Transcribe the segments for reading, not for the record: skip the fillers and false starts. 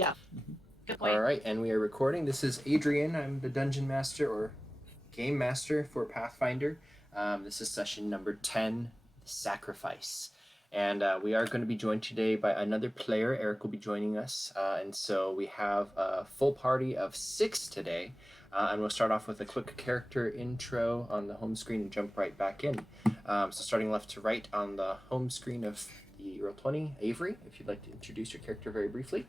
Yeah. Good All point. right, and we are recording. This is Adrian. I'm the dungeon master or game master for Pathfinder. This is session number 10, Sacrifice. And we are going to be joined today by another player. Eric will be joining us. And so we have a full party of 6 today. And we'll start off with a quick character intro on the home screen and jump right back in. So starting left to right on the home screen of the Roll20, Avery, if you'd like to introduce your character very briefly.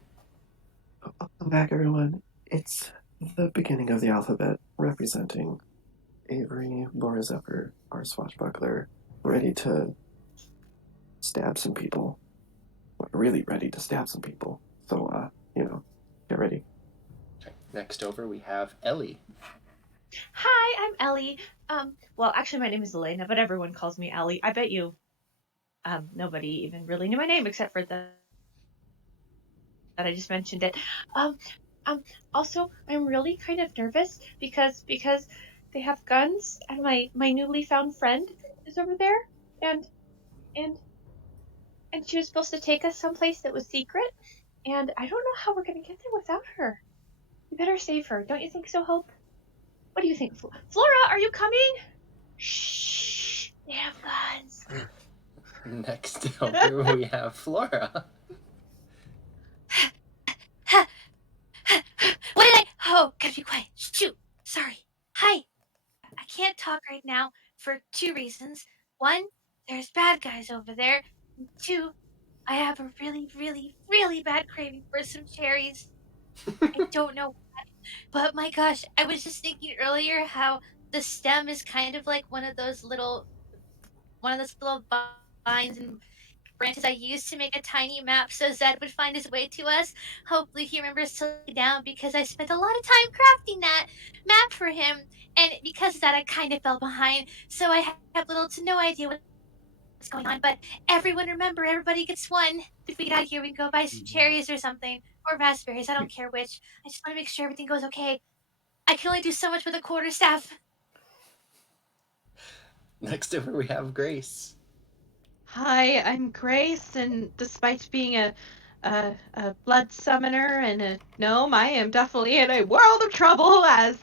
Welcome back, everyone. It's the beginning of the alphabet, representing Avery Borzepper, our swashbuckler, ready to stab some people. Really ready to stab some people. So, get ready. Okay. Next over, we have Ellie. Hi, I'm Ellie. Well, actually, my name is Elena, but everyone calls me Ellie. I bet you, nobody even really knew my name except for that I just mentioned it. Um, also, I'm really kind of nervous because they have guns, and my newly found friend is over there, and and and she was supposed to take us someplace that was secret, and I don't know how we're gonna get there without her. We better save her, don't you think so, Hope? What do you think, Flora? Are you coming? Shh! They have guns. Next over, we have Flora. What did I? Oh, gotta be quiet. Shoot. Sorry. Hi. I can't talk right now for two reasons. One, there's bad guys over there. And two, I have a really, really, really bad craving for some cherries. I don't know why, but my gosh, I was just thinking earlier how the stem is kind of like one of those little vines and branches I used to make a tiny map so Zed would find his way to us. Hopefully he remembers to lay down because I spent a lot of time crafting that map for him, and because of that I kind of fell behind, so I have little to no idea what's going on. But everyone remember, everybody gets one. If we get out of here, we can go buy some cherries or something, or raspberries. I don't care which. I just want to make sure everything goes okay. I can only do so much with a quarterstaff. Next over, we have Grace. Hi, I'm Grace, and despite being a blood summoner and a gnome, I am definitely in a world of trouble as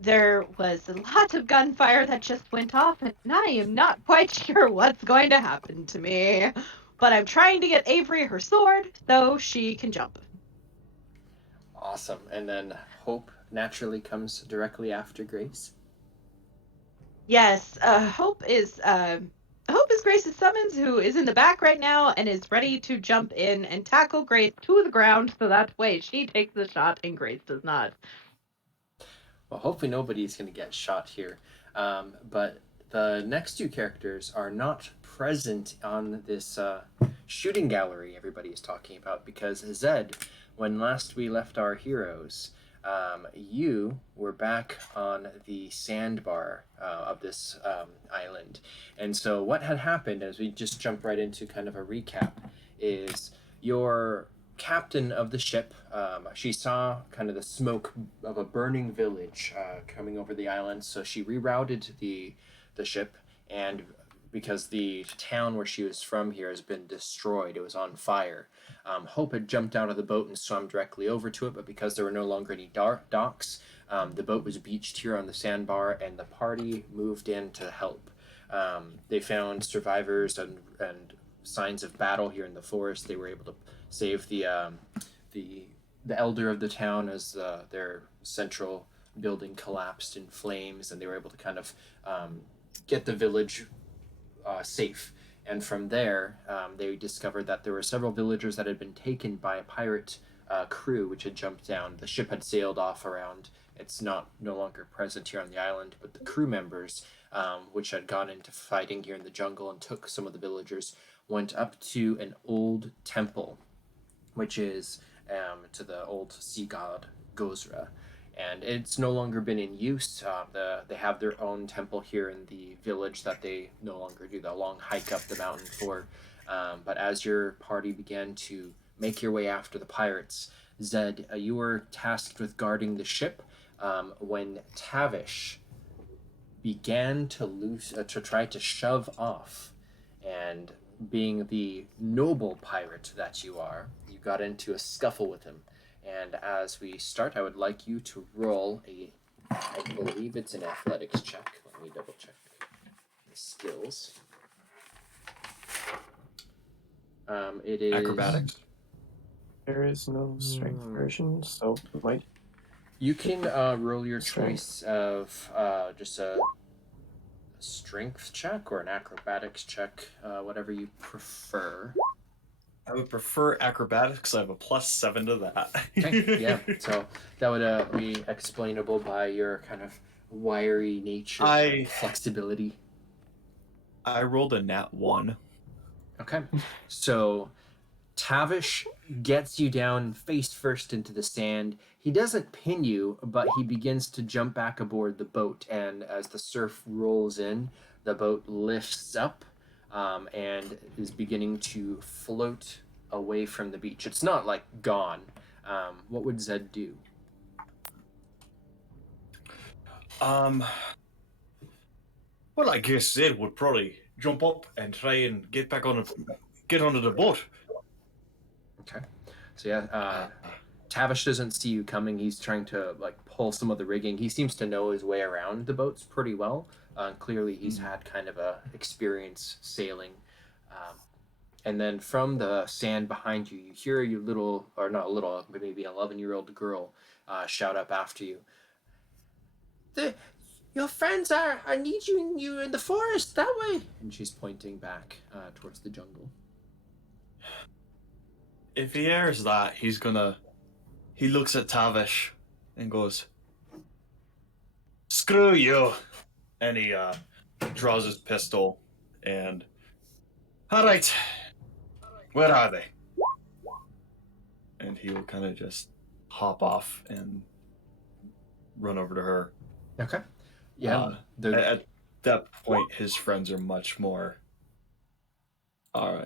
there was a lot of gunfire that just went off, and I am not quite sure what's going to happen to me. But I'm trying to get Avery her sword so she can jump. Awesome. And then Hope naturally comes directly after Grace. Yes, Hope is Grace's summons, who is in the back right now and is ready to jump in and tackle Grace to the ground, so that way she takes the shot and Grace does not. Well, hopefully nobody's going to get shot here. But the next two characters are not present on this shooting gallery everybody is talking about because Zed, when last we left our heroes, you were back on the sandbar of this island. And so what had happened, as we just jump right into kind of a recap, is your captain of the ship, she saw kind of the smoke of a burning village coming over the island, so she rerouted the ship, and because the town where she was from here has been destroyed, it was on fire. Hope had jumped out of the boat and swam directly over to it, but because there were no longer any docks, the boat was beached here on the sandbar, and the party moved in to help. They found survivors and signs of battle here in the forest. They were able to save the elder of the town as their central building collapsed in flames, and they were able to kind of get the village safe. And from there, they discovered that there were several villagers that had been taken by a pirate crew, which had jumped down. The ship had sailed off around. It's no longer present here on the island, but the crew members, which had gone into fighting here in the jungle and took some of the villagers, went up to an old temple, which is to the old sea god Gozra. And it's no longer been in use. They have their own temple here in the village that they no longer do the long hike up the mountain for. But as your party began to make your way after the pirates, Zed, you were tasked with guarding the ship when Tavish began to try to shove off, and being the noble pirate that you are, you got into a scuffle with him. And as we start, I would like you to roll I believe it's an athletics check. Let me double check the skills. It is Acrobatics. There is no strength version, so might You can roll your Strength. choice of just a strength check or an acrobatics check, whatever you prefer. I would prefer acrobatics because I have a +7 to that. Okay, yeah. So that would be explainable by your kind of wiry nature, and flexibility. I rolled a nat 1. Okay, so Tavish gets you down face first into the sand. He doesn't pin you, but he begins to jump back aboard the boat. And as the surf rolls in, the boat lifts up and is beginning to float away from the beach. It's not like gone. What would Zed do? Well, I guess Zed would probably jump up and try and get onto the boat. Okay. So yeah, Tavish doesn't see you coming. He's trying to like pull some of the rigging. He seems to know his way around the boats pretty well. Clearly, he's had kind of a experience sailing. And then from the sand behind you, you hear your little, or not a little, but maybe an 11-year-old girl shout up after you. Your friends I need you in the forest that way. And she's pointing back towards the jungle. If he hears that, he looks at Tavish and goes, "Screw you!" And he draws his pistol and, all right, where are they? And he will kind of just hop off and run over to her. Okay. Yeah. At that point, his friends are much more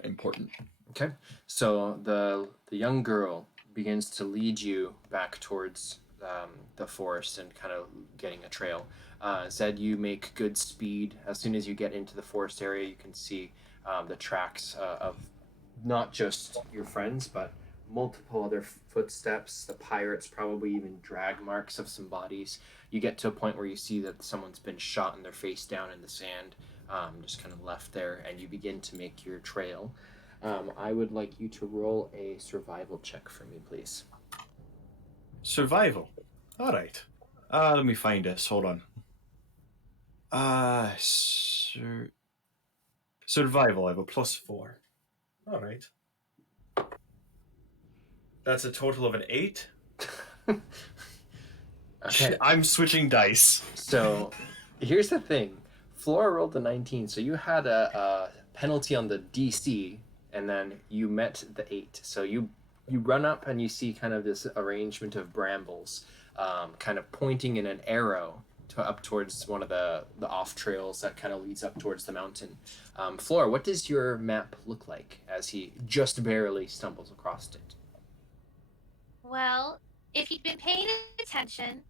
important. Okay. So the young girl begins to lead you back towards the forest and kind of getting a trail. Zed, you make good speed. As soon as you get into the forest area, you can see the tracks of not just your friends, but multiple other footsteps. The pirates, probably even drag marks of some bodies. You get to a point where you see that someone's been shot and they're face down in the sand, just kind of left there, and you begin to make your trail. I would like you to roll a survival check for me, please. Survival. All right. Let me find this. Hold on. Survival. I have a +4. All right. That's a total of an 8. Okay. I'm switching dice. So here's the thing. Flora rolled a 19, so you had a penalty on the DC, and then you met the 8. So you run up and you see kind of this arrangement of brambles, kind of pointing in an arrow up towards one of the off trails that kind of leads up towards the mountain. Flora, what does your map look like as he just barely stumbles across it? Well, if he'd been paying attention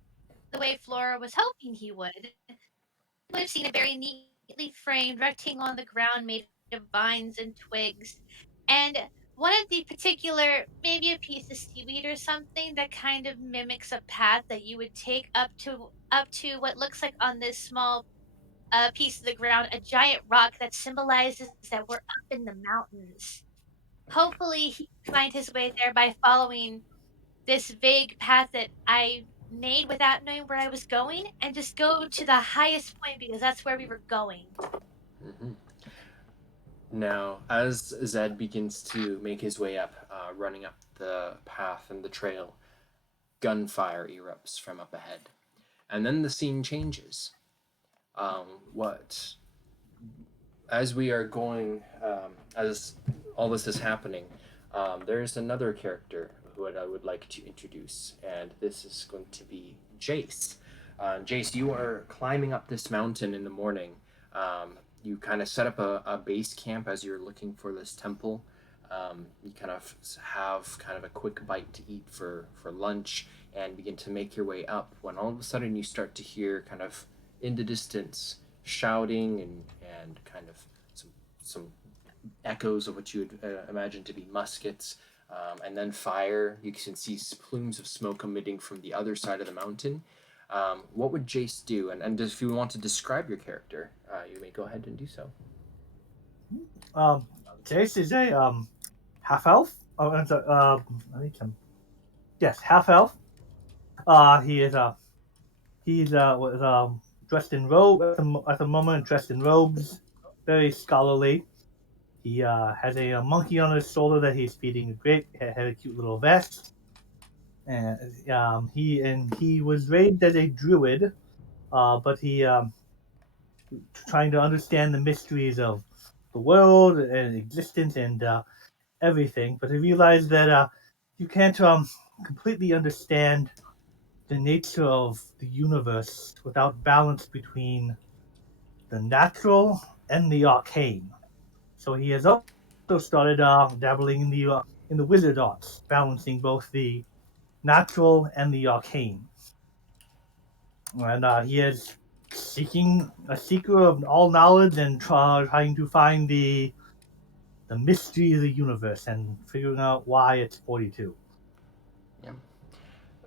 the way Flora was hoping he would have seen a very neatly framed rectangle on the ground made of vines and twigs, and one of the particular, maybe a piece of seaweed or something that kind of mimics a path that you would take up to what looks like on this small piece of the ground, a giant rock that symbolizes that we're up in the mountains. Hopefully, he can find his way there by following this vague path that I made without knowing where I was going and just go to the highest point because that's where we were going. Mm-hmm. Now, as Zed begins to make his way up, running up the path and the trail, gunfire erupts from up ahead. And then the scene changes. What as we are going, as all this is happening, there's another character who I would like to introduce, and this is going to be Jace. Jace, you are climbing up this mountain in the morning. You kind of set up a base camp as you're looking for this temple. You kind of have kind of a quick bite to eat for lunch and begin to make your way up when all of a sudden you start to hear kind of in the distance shouting and kind of some echoes of what you would imagine to be muskets, and then fire. You can see plumes of smoke emitting from the other side of the mountain. What would Jace do? And if you want to describe your character, you may go ahead and do so. Jace is a half elf. Oh, I'm sorry. I think yes, half elf. He is he's was dressed in robe at the moment, dressed in robes, very scholarly. He has a monkey on his shoulder that he's feeding a grape. Had a cute little vest, and he was raised as a druid, but he trying to understand the mysteries of the world and existence and everything. But he realized that you can't completely understand the nature of the universe without balance between the natural and the arcane. So he has also started dabbling in the wizard arts, balancing both the natural and the arcane. And he is seeking a seeker of all knowledge and trying to find the mystery of the universe and figuring out why it's 42. Yeah,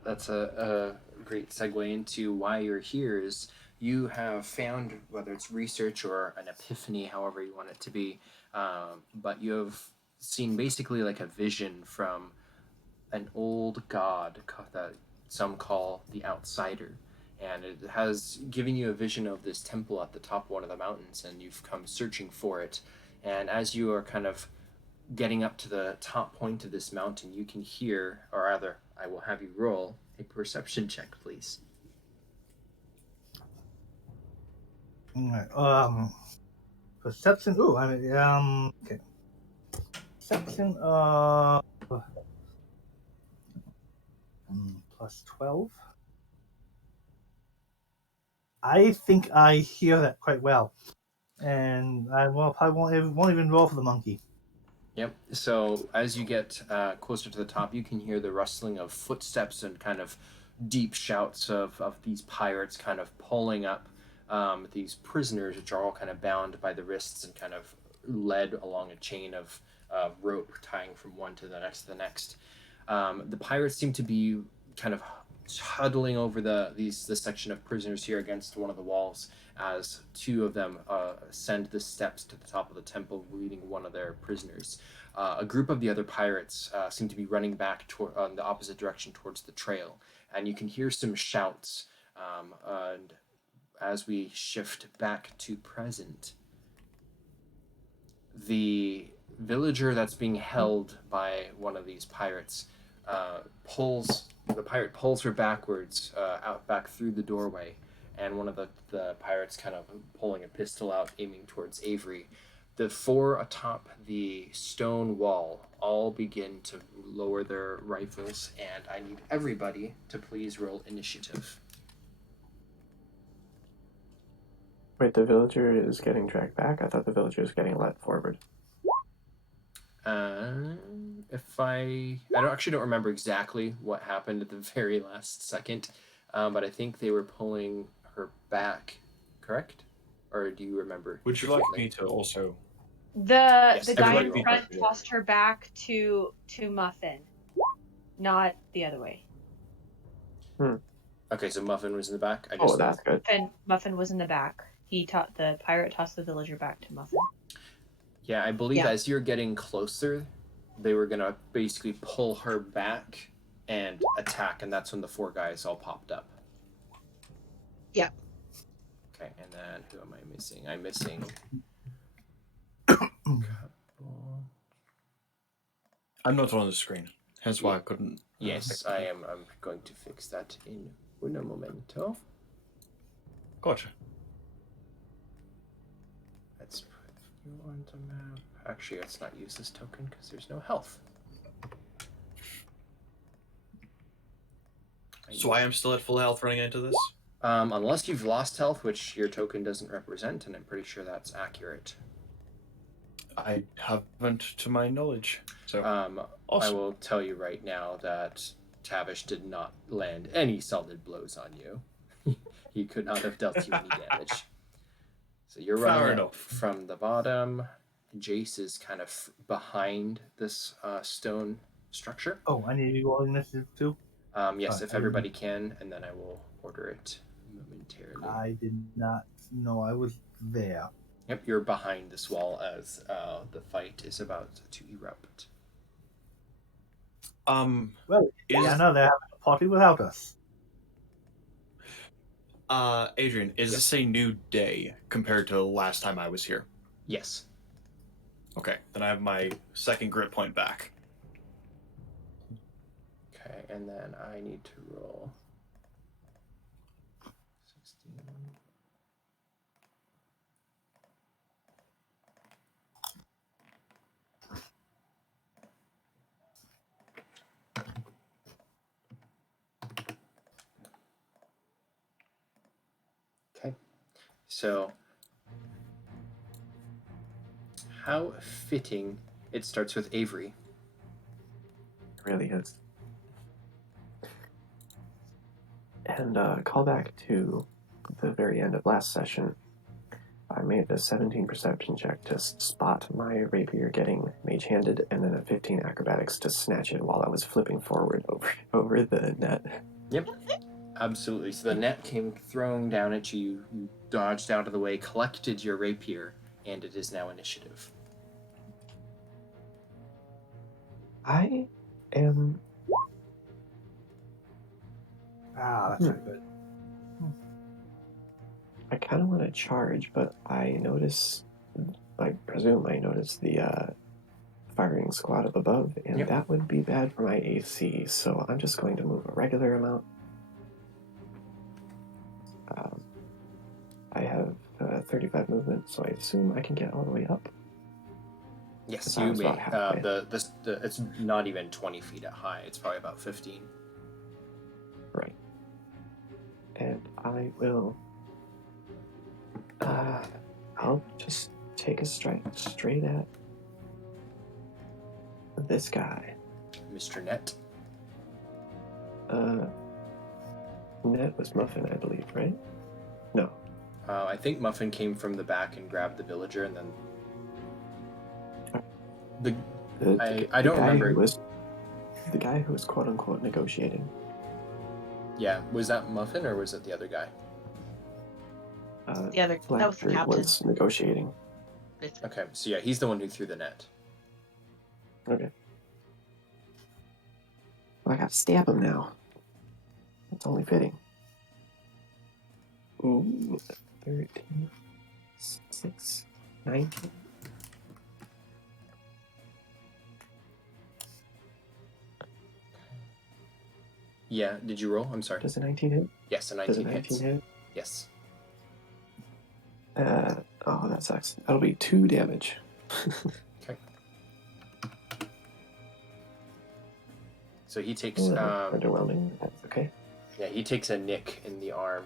that's a great segue into why you're here. Is you have found, whether it's research or an epiphany, however you want it to be, but you have seen basically like a vision from an old god that some call the Outsider. And it has given you a vision of this temple at the top of one of the mountains, and you've come searching for it. And as you are kind of getting up to the top point of this mountain, you can hear, or rather, I will have you roll a perception check, please. Perception. Ooh, I mean, okay. Perception. Plus 12. I think I hear that quite well, and I probably won't even roll for the monkey. Yep. So as you get closer to the top, you can hear the rustling of footsteps and kind of deep shouts of these pirates kind of pulling up these prisoners, which are all kind of bound by the wrists and kind of led along a chain of rope tying from one to the next to the next. The pirates seem to be kind of huddling over this section of prisoners here against one of the walls as two of them ascend the steps to the top of the temple, leading one of their prisoners. A group of the other pirates seem to be running back on the opposite direction towards the trail, and you can hear some shouts. And as we shift back to present, the villager that's being held by one of these pirates pulls her backwards out back through the doorway, and one of the pirates kind of pulling a pistol out, aiming towards Avery. The four atop the stone wall all begin to lower their rifles, and I need everybody to please roll initiative. Wait, the villager is getting dragged back? I thought the villager was getting led forward. If I don't remember exactly what happened at the very last second, but I think they were pulling her back, correct? Or do you remember? Would you like me to also? The guy everybody in roll. front tossed her back to Muffin, not the other way. Okay, so Muffin was in the back. That's good. Muffin was in the back. The pirate tossed the villager back to Muffin. Yeah, I believe as you're getting closer, they were gonna basically pull her back and attack, and that's when the four guys all popped up. Yeah. Okay, and then who am I missing? I'm missing. I'm not on the screen, hence why I couldn't. Yes, I am. I'm going to fix that in un momento. Gotcha. Let's put you on the map. Actually, let's not use this token because there's no health. So I am still at full health running into this? Unless you've lost health, which your token doesn't represent, and I'm pretty sure that's accurate. I haven't, to my knowledge. So awesome. I will tell you right now that Tavish did not land any solid blows on you. He could not have dealt you any damage. So you're running up from the bottom, Jace is kind of behind this stone structure. Oh, I need to roll initiative too. Yes, if I didn't- everybody can, and then I will order it momentarily. I did not know I was there. Yep, you're behind this wall as the fight is about to erupt. Well, yeah, no, they're having a party without us. Adrian, is Yes. this a new day compared to last time I was here? Yes. Okay, then I have my second grit point back. Okay, and then I need to roll 16. Okay, so how fitting it starts with Avery. It really is. And call back to the very end of last session. I made a 17 perception check to spot my rapier getting mage-handed, and then a 15 acrobatics to snatch it while I was flipping forward over the net. Yep, absolutely. So the net came thrown down at you. You dodged out of the way, collected your rapier, and it is now initiative. I am. That's not good. I kind of want to charge, but I notice, I presume I notice the firing squad up above, and Yep. that would be bad for my AC, so I'm just going to move a regular amount. I have 35 movement, so I assume I can get all the way up. Yes, I you was may. about halfway. It's not even 20 feet at high. It's probably about 15. Right. And I will. I'll just take a strike straight at this guy. Mr. Net. Net was Muffin, I believe, right? No. I think Muffin came from the back and grabbed the villager, and then I don't remember. The guy who was quote unquote negotiating. Yeah, was that Muffin or was it the other guy? The other, that was the Blackbeard captain. was negotiating. Okay, so yeah, he's the one who threw the net. Okay. Well, I gotta stab him now. It's only fitting. Ooh, 13, 6, 19. Yeah, did you roll? I'm sorry. Does a 19 hit? Yes, a Does 19 a 19 hits. hit? Yes. Oh, that sucks. That'll be 2 damage. Okay. So he takes underwhelming. That's okay. yeah, he takes a nick in the arm.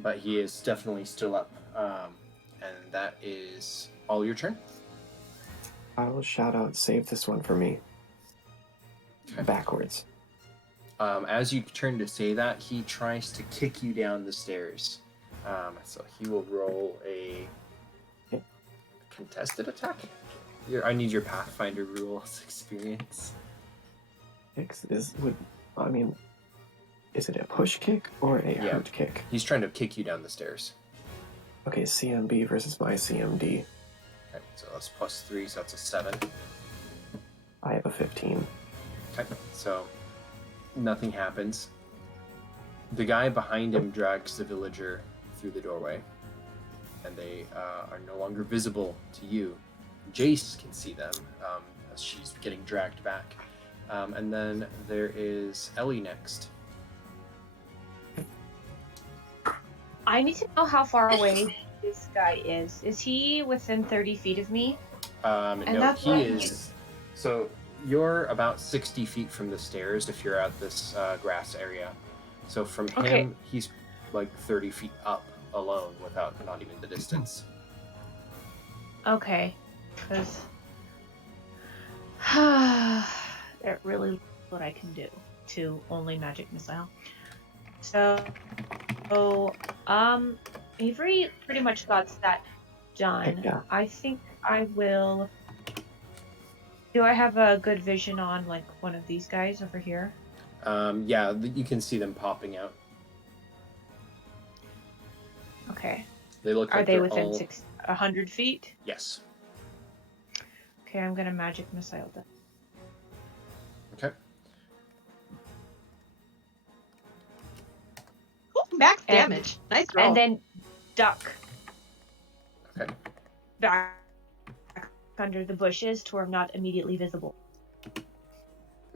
But he is definitely still up. And that is all your turn. I will shout out, save this one for me. Okay. Backwards. As you turn to say that, he tries to kick you down the stairs. So he will roll a contested attack. I need your Pathfinder rules experience. Is it a push kick or a hurt kick? He's trying to kick you down the stairs. Okay, CMB versus my CMD. Okay, so that's +3, so that's a 7. I have a 15. Okay, so nothing happens. The guy behind him drags the villager through the doorway, and they are no longer visible to you. Jace can see them as she's getting dragged back. And then there is Ellie next. I need to know how far away this guy is. Is he within 30 feet of me? No, that's he why is. So you're about 60 feet from the stairs if you're at this grass area. So from him, he's like 30 feet up alone without not even the distance. Okay, because that really what I can do to only magic missile. So Avery pretty much got that done. Yeah. I think I will. Do I have a good vision on like one of these guys over here? Yeah, you can see them popping out. Okay. They look Are like they they're within all 100 feet? yes. Okay, I'm gonna magic missile them. Okay. Ooh, max And- damage. Nice roll. And then duck Okay. back under the bushes to where I'm not immediately visible.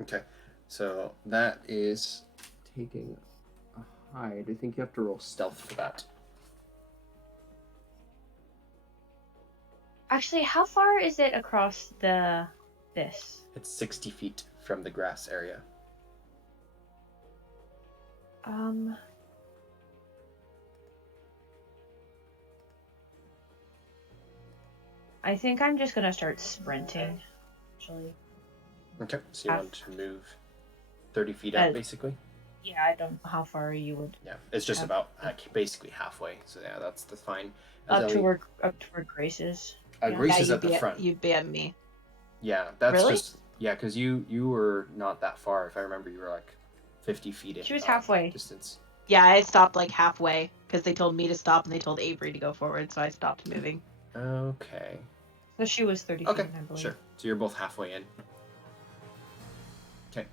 Okay. So that is taking a hide. I think you have to roll stealth for that. Actually, how far is it across this? It's 60 feet from the grass area. I think I'm just gonna start sprinting. Actually, Okay. So you want to move 30 feet up, basically? yeah, I don't know how far you would. Yeah. It's just about basically halfway. So yeah, that's fine. Up to where Grace is. Grace is you at the front. You banned me. Yeah, that's Really? just because you were not that far. If I remember, you were like 50 feet in. She was halfway. Distance. Yeah, I stopped like halfway because they told me to stop and they told Avery to go forward, so I stopped moving. Okay. So she was 30 Okay, feet in, I believe. sure. So you're both halfway in. Okay.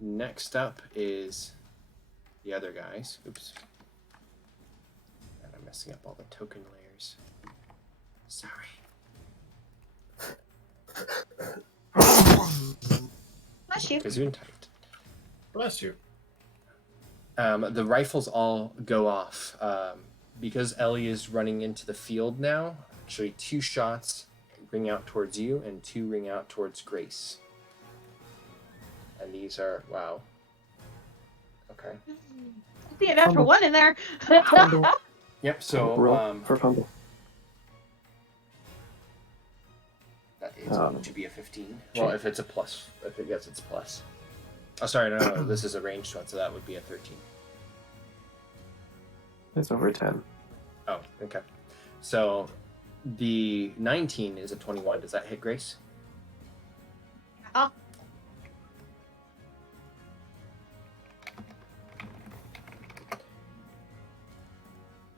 Next up is the other guys. Oops. And I'm messing up all the token layers. Sorry. Bless you. Because you're tight. Bless you. The rifles all go off. Because Ellie is running into the field now, actually 2 shots ring out towards you and 2 ring out towards Grace. And these are, wow. Okay. See a natural 1 in there. Fumble. Yep, so Roll for fumble. that is going to be a 15. Well, if it's a plus, if it gets its plus. Oh, sorry, no, this is a ranged one, so that would be a 13. It's over 10. Oh, okay. So the 19 is a 21. Does that hit Grace? Oh.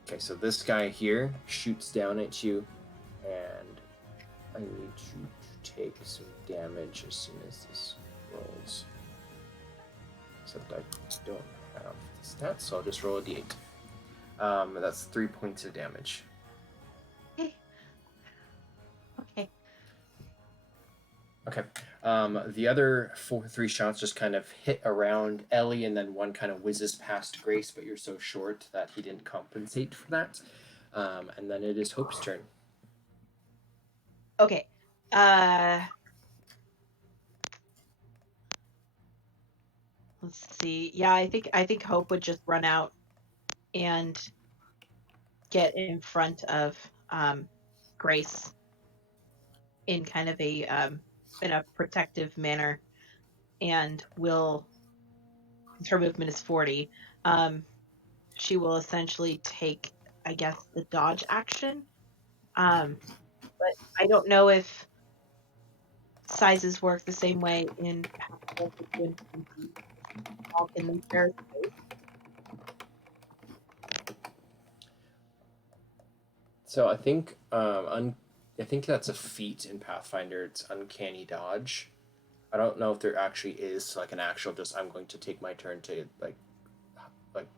Okay, so this guy here shoots down at you, and I need you to take some damage as soon as this rolls. Except I don't have the stats, so I'll just roll a d8. That's 3 points of damage. Okay. Okay. The other 3 shots just kind of hit around Ellie, and then one kind of whizzes past Grace, but you're so short that he didn't compensate for that. And then it is Hope's turn. Okay. Let's see. Yeah, I think Hope would just run out and get in front of Grace in kind of a in a protective manner, and will, since her movement is 40, she will essentially take, I guess, the dodge action. But I don't know if sizes work the same way in Pathfinder when you walk in the air. So I think I think that's a feat in Pathfinder. It's uncanny dodge. I don't know if there actually is like an actual just I'm going to take my turn to like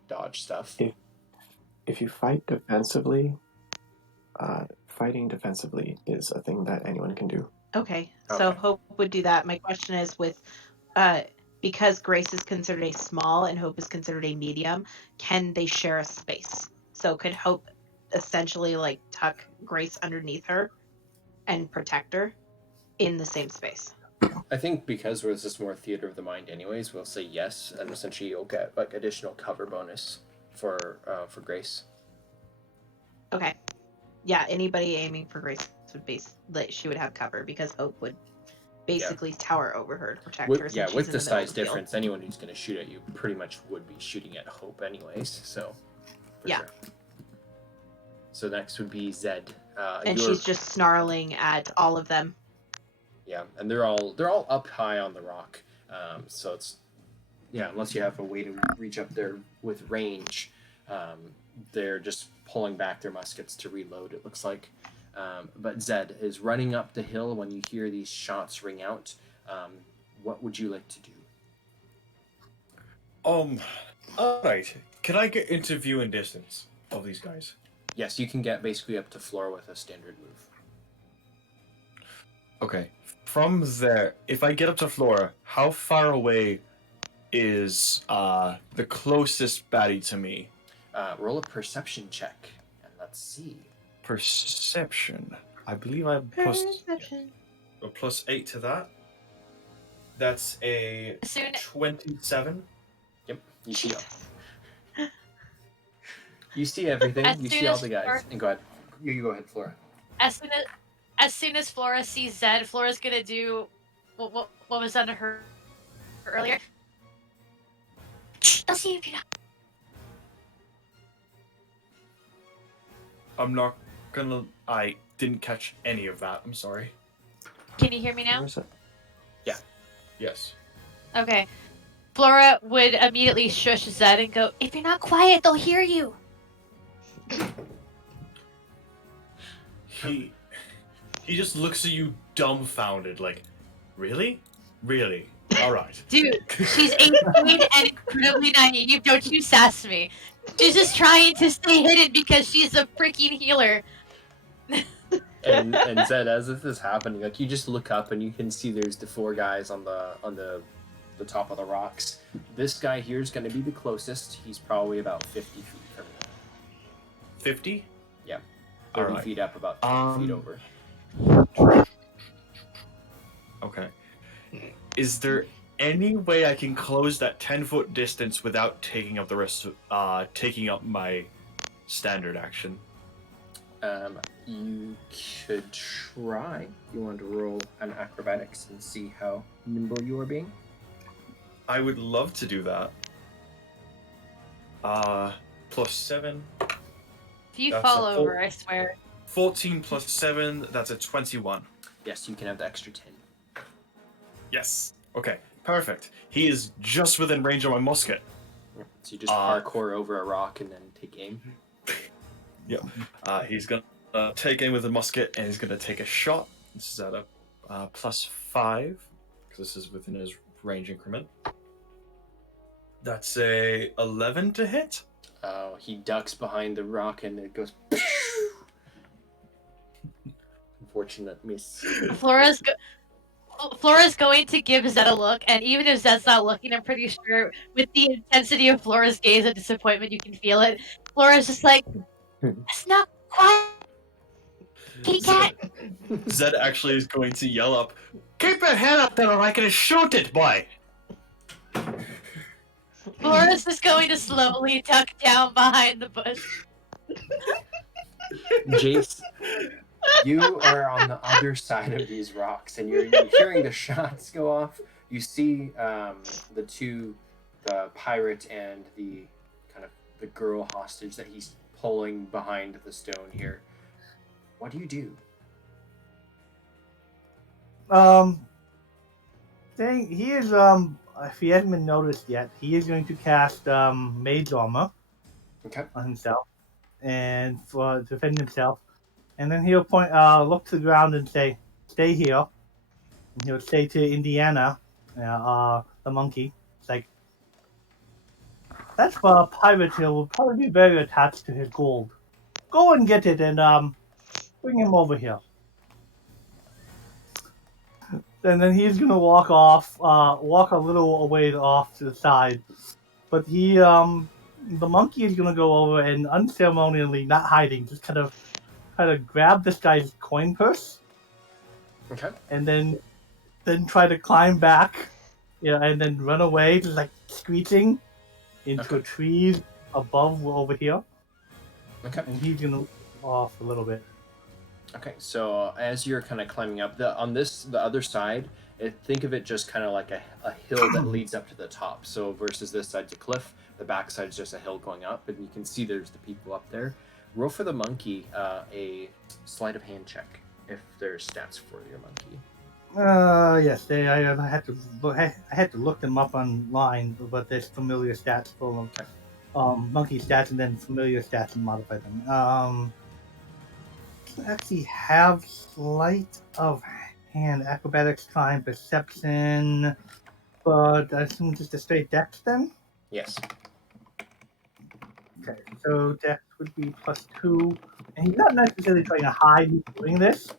dodge stuff. If you fight defensively, fighting defensively is a thing that anyone can do. Okay, so Okay. Hope would do that. My question is with because Grace is considered a small and Hope is considered a medium, can they share a space? So could Hope essentially like tuck Grace underneath her and protect her in the same space? I think because this is more theater of the mind anyways, we'll say yes, and essentially you'll get like additional cover bonus for Grace. Okay. Yeah, anybody aiming for Grace would she would have cover because Hope would basically tower over her to protect her. Since she's with in the the middle size of the field. difference, anyone who's going to shoot at you pretty much would be shooting at Hope anyways. So For Yeah. sure. So next would be Zed. And she's just snarling at all of them. Yeah, and they're all up high on the rock. So it's unless you have a way to reach up there with range, they're just pulling back their muskets to reload. It looks like, but Zed is running up the hill when you hear these shots ring out. What would you like to do? Alright. Can I get into viewing distance of these guys? Yes, you can get basically up to Flora with a standard move. Okay. From there, if I get up to Flora, how far away is the closest baddie to me? Roll a perception check, and let's see. Perception. I believe I have a plus 8 to that. That's a 27. Yep, you see. You see everything. You see all the guys. And go ahead. You go ahead, Flora. As soon as Flora sees Zed, Flora's gonna do what was done to her earlier. I'll see if you know. I'm not gonna. I didn't catch any of that. I'm sorry. Can you hear me now? Yeah. Yes. Okay. Flora would immediately shush Zed and go, "If you're not quiet, they'll hear you." He just looks at you dumbfounded, like, really? Really? Alright. Dude, she's 18 and incredibly naive. Don't you sass me. She's just trying to stay hidden because she's a freaking healer. And Zed, as this is happening, like you just look up and you can see there's the 4 guys on the top of the rocks. This guy here is going to be the closest. He's probably about 50 feet from them. 50? Yeah. 30 Alright. feet up, about 10 feet over. Okay. Is there any way I can close that 10-foot distance without taking up the rest of, taking up my standard action? You could try. You want to roll an acrobatics and see how nimble you are being? I would love to do that. Plus 7. If you That's fall a over, I swear. 14 plus 7, that's a 21. Yes, you can have the extra 10. Yes. Okay, perfect. He is just within range of my musket. So you just parkour over a rock and then take aim. Yep. He's gonna take aim with the musket and he's gonna take a shot. This is at a plus 5, because this is within his range increment. That's a 11 to hit. Oh, he ducks behind the rock and it goes. Unfortunate miss. Flora's going to give Zed a look, and even if Zed's not looking, I'm pretty sure with the intensity of Flora's gaze and disappointment, you can feel it. Flora's just like, "It's not quiet, kitty cat." Zed actually is going to yell up, "Keep your head up there or I can shoot it, boy!" Flora's just going to slowly tuck down behind the bush. Jace, you are on the other side of these rocks, and you're hearing the shots go off. You see the two, the pirate and the kind of the girl hostage that he's pulling behind the stone here. What do you do? He is if he hasn't been noticed yet, he is going to cast Mage Armor on himself and to defend himself. And then he'll look to the ground and say, "Stay here." And he'll say to Indiana, the monkey, it's like, "That's for a pirate who will probably be very attached to his gold. Go and get it and bring him over here." And then he's gonna walk a little ways off to the side. But the monkey is gonna go over and unceremoniously, not hiding, just kind of grab this guy's coin purse. Okay. And then try to climb back, and then run away, just like screeching into a tree above over here. Okay. And he's gonna off a little bit. Okay, so as you're kind of climbing up, the other side, Think of it just kind of like a hill that leads up to the top. So versus this side's a cliff, the back side is just a hill going up, and you can see there's the people up there. Roll for the monkey a sleight of hand check if there's stats for your monkey. Yes, I had to look them up online, but there's familiar stats for them. Okay. Monkey stats and then familiar stats and modify them. Actually have sleight of hand, acrobatics, time, perception, but I assume just a straight dex then. Yes. Okay, so dex would be +2, and he's not necessarily trying to hide he's doing this.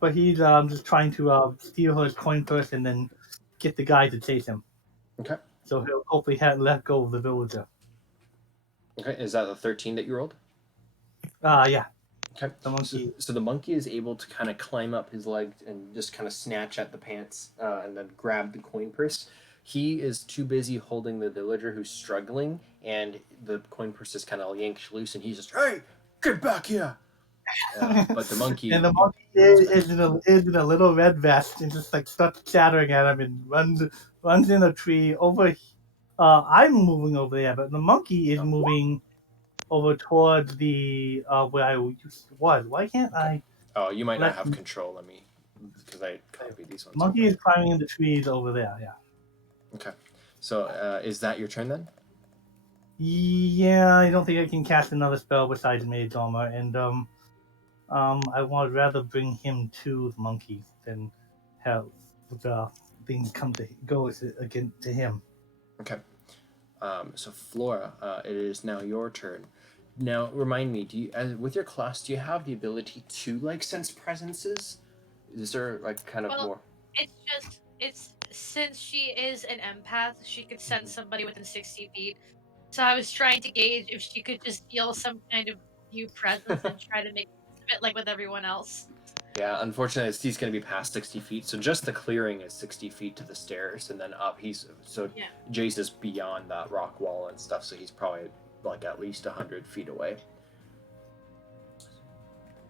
But he's just trying to steal his coin purse and then get the guy to chase him. Okay. So he'll hopefully let go of the villager. Okay. Is that the 13 that you rolled? Yeah. Okay. The monkey. So the monkey is able to kind of climb up his leg and just kind of snatch at the pants and then grab the coin purse. He is too busy holding the villager who's struggling, and the coin purse is kind of yanked loose, and he's just, "Hey, get back here!" But the monkey and the monkey is in a little red vest and just like starts chattering at him and runs in a tree over. I'm moving over there, but the monkey is moving over towards the where I was. Why can't I? Oh, you might not Let have control. Let me, because I copied these ones. Monkey is climbing in the trees over there. Yeah. Okay. So is that your turn then? Yeah, I don't think I can cast another spell besides Mage Armor, and I would rather bring him to the monkey than have the things go again to him. Okay. So Flora, it is now your turn. Now, remind me, with your class, do you have the ability to like sense presences? Is there like kind of more? It's since she is an empath, she could sense somebody within 60 feet. So I was trying to gauge if she could just feel some kind of new presence and try to make it like with everyone else. Yeah, unfortunately, he's going to be past 60 feet. So just the clearing is 60 feet to the stairs, and then up. Yeah. Jace is beyond that rock wall and stuff, so he's probably like at least 100 feet away.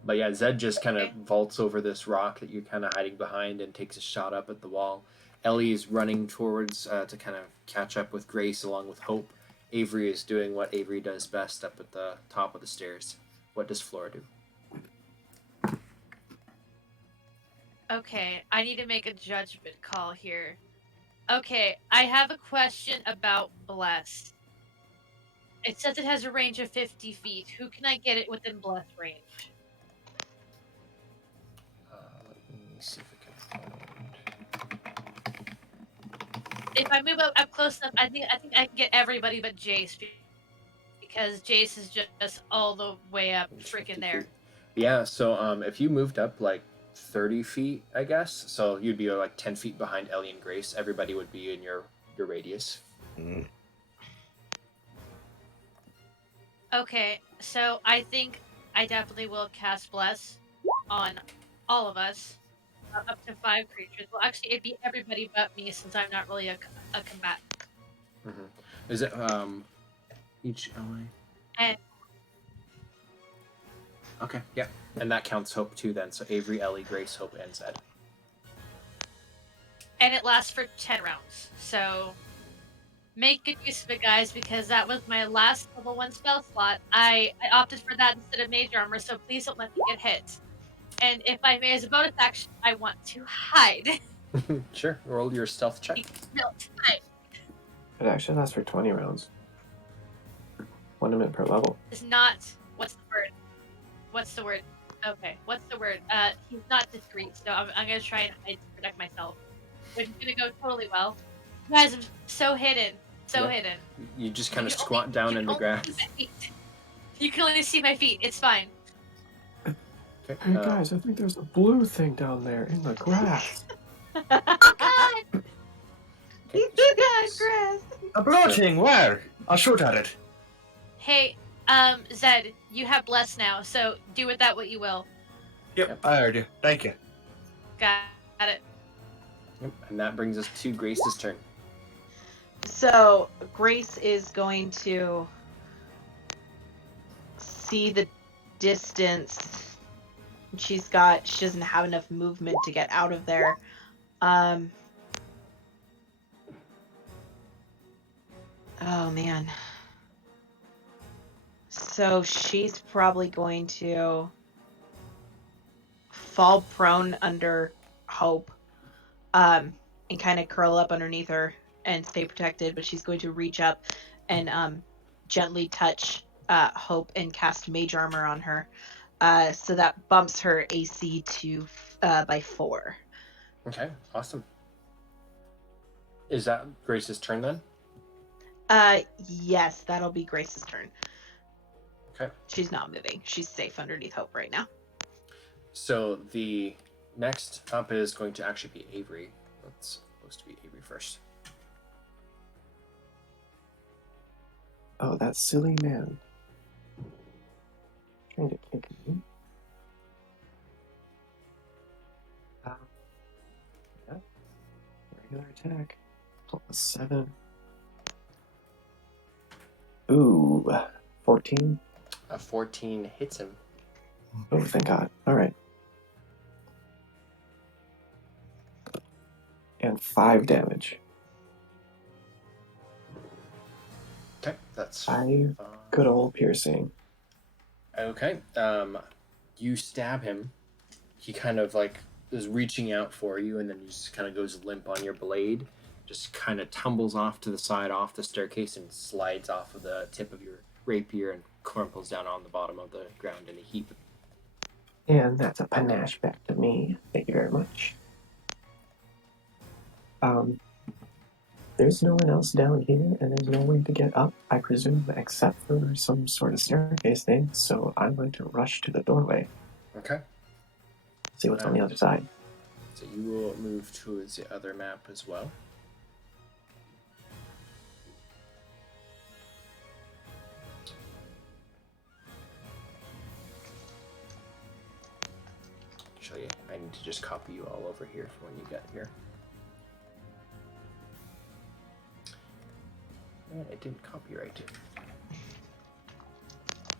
But yeah, Zed just kind of vaults over this rock that you're kind of hiding behind and takes a shot up at the wall. Ellie is running towards to kind of catch up with Grace along with Hope. Avery is doing what Avery does best up at the top of the stairs. What does Flora do? Okay, I need to make a judgment call here. Okay, I have a question about Bless. It says it has a range of 50 feet. Who can I get it within Bless range? Let me see if I can find. If I move up close enough, I think I can get everybody but Jace because Jace is just all the way up freaking there. Yeah, so if you moved up like 30 feet, I guess, so you'd be like 10 feet behind Ellie and Grace. Everybody would be in your radius. Okay, so I think I definitely will cast Bless on all of us, up to 5 creatures. Well, actually, it'd be everybody but me since I'm not really a combatant. Mm-hmm. Is it each ally? And okay, yeah, and that counts Hope too. Then, so Avery, Ellie, Grace, Hope, and Zed. And it lasts for 10 rounds. So make good use of it, guys, because that was my last level 1 spell slot. I opted for that instead of Mage Armor, so please don't let me get hit. And if I may, as a bonus action, I want to hide. Sure, roll your stealth check. It actually lasts for 20 rounds. 1 minute per level. Is not. What's the word? Okay, what's the word? He's not discreet, so I'm gonna try and hide to protect myself. Which is gonna go totally well. You guys are so hidden. Hidden. You just kind of squat down in the grass. You can only see my feet. It's fine. Okay, hey guys, I think there's a blue thing down there in the grass. Oh God! You got grass. A bloating, where? I'll shoot at it. Hey, Zed, you have Bless now, so do with that what you will. Yep, I heard you. Thank you. Got it. Yep, and that brings us to Grace's turn. So Grace is going to see the distance She doesn't have enough movement to get out of there. Oh man. So she's probably going to fall prone under Hope, and kind of curl up underneath her and stay protected, but she's going to reach up and gently touch Hope and cast Mage Armor on her. So that bumps her AC to by 4. Okay, awesome. Is that Grace's turn then? Yes, that'll be Grace's turn. Okay. She's not moving. She's safe underneath Hope right now. So the next up is going to actually be Avery. That's supposed to be Avery first. Oh, that silly man. Trying to kick me. Yeah. Regular attack. +7. Ooh, 14. A 14 hits him. Oh, thank God. All right. And 5 damage. Okay, that's 5 good old piercing. Okay. You stab him. He kind of like is reaching out for you, and then he just kind of goes limp on your blade. Just kind of tumbles off to the side, off the staircase, and slides off of the tip of your rapier and crumples down on the bottom of the ground in a heap. And that's a panache back to me. Thank you very much. There's no one else down here, and there's no way to get up, I presume, except for some sort of staircase thing. So I'm going to rush to the doorway. Okay. See what's on the other side. So you will move towards the other map as well. Actually, I need to just copy you all over here for when you get here. I didn't copyright it.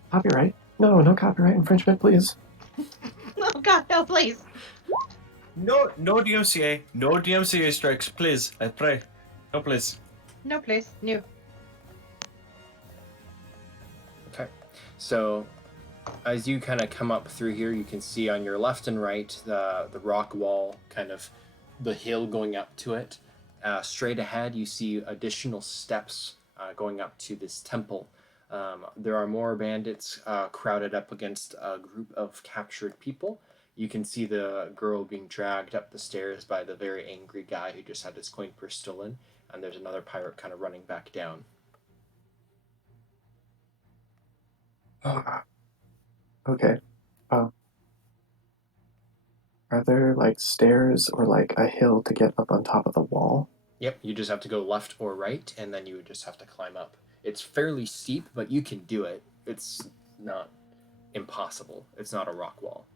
Copyright? No, no copyright infringement, please. Oh God, no, please. No DMCA. No DMCA strikes, please. I pray. No, please. No, please. No. Okay. So as you kind of come up through here, you can see on your left and right the rock wall, kind of the hill going up to it. Straight ahead, you see additional steps going up to this temple. There are more bandits crowded up against a group of captured people. You can see the girl being dragged up the stairs by the very angry guy who just had his coin purse stolen, and there's another pirate kind of running back down. Okay. Are there like stairs or like a hill to get up on top of the wall? Yep, you just have to go left or right, and then you would just have to climb up. It's fairly steep, but you can do it. It's not impossible. It's not a rock wall.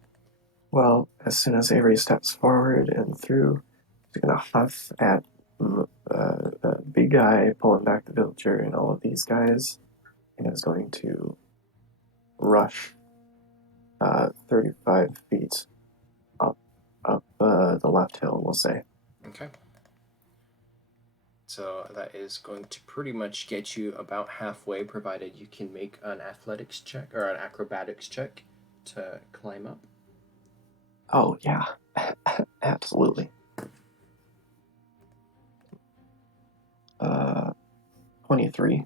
Well, as soon as Avery steps forward and through, he's gonna huff at the big guy pulling back the villager and all of these guys, and is going to rush 35 feet up the left hill, we'll say. Okay. So that is going to pretty much get you about halfway, provided you can make an athletics check or an acrobatics check to climb up. Oh, yeah. Absolutely. 23.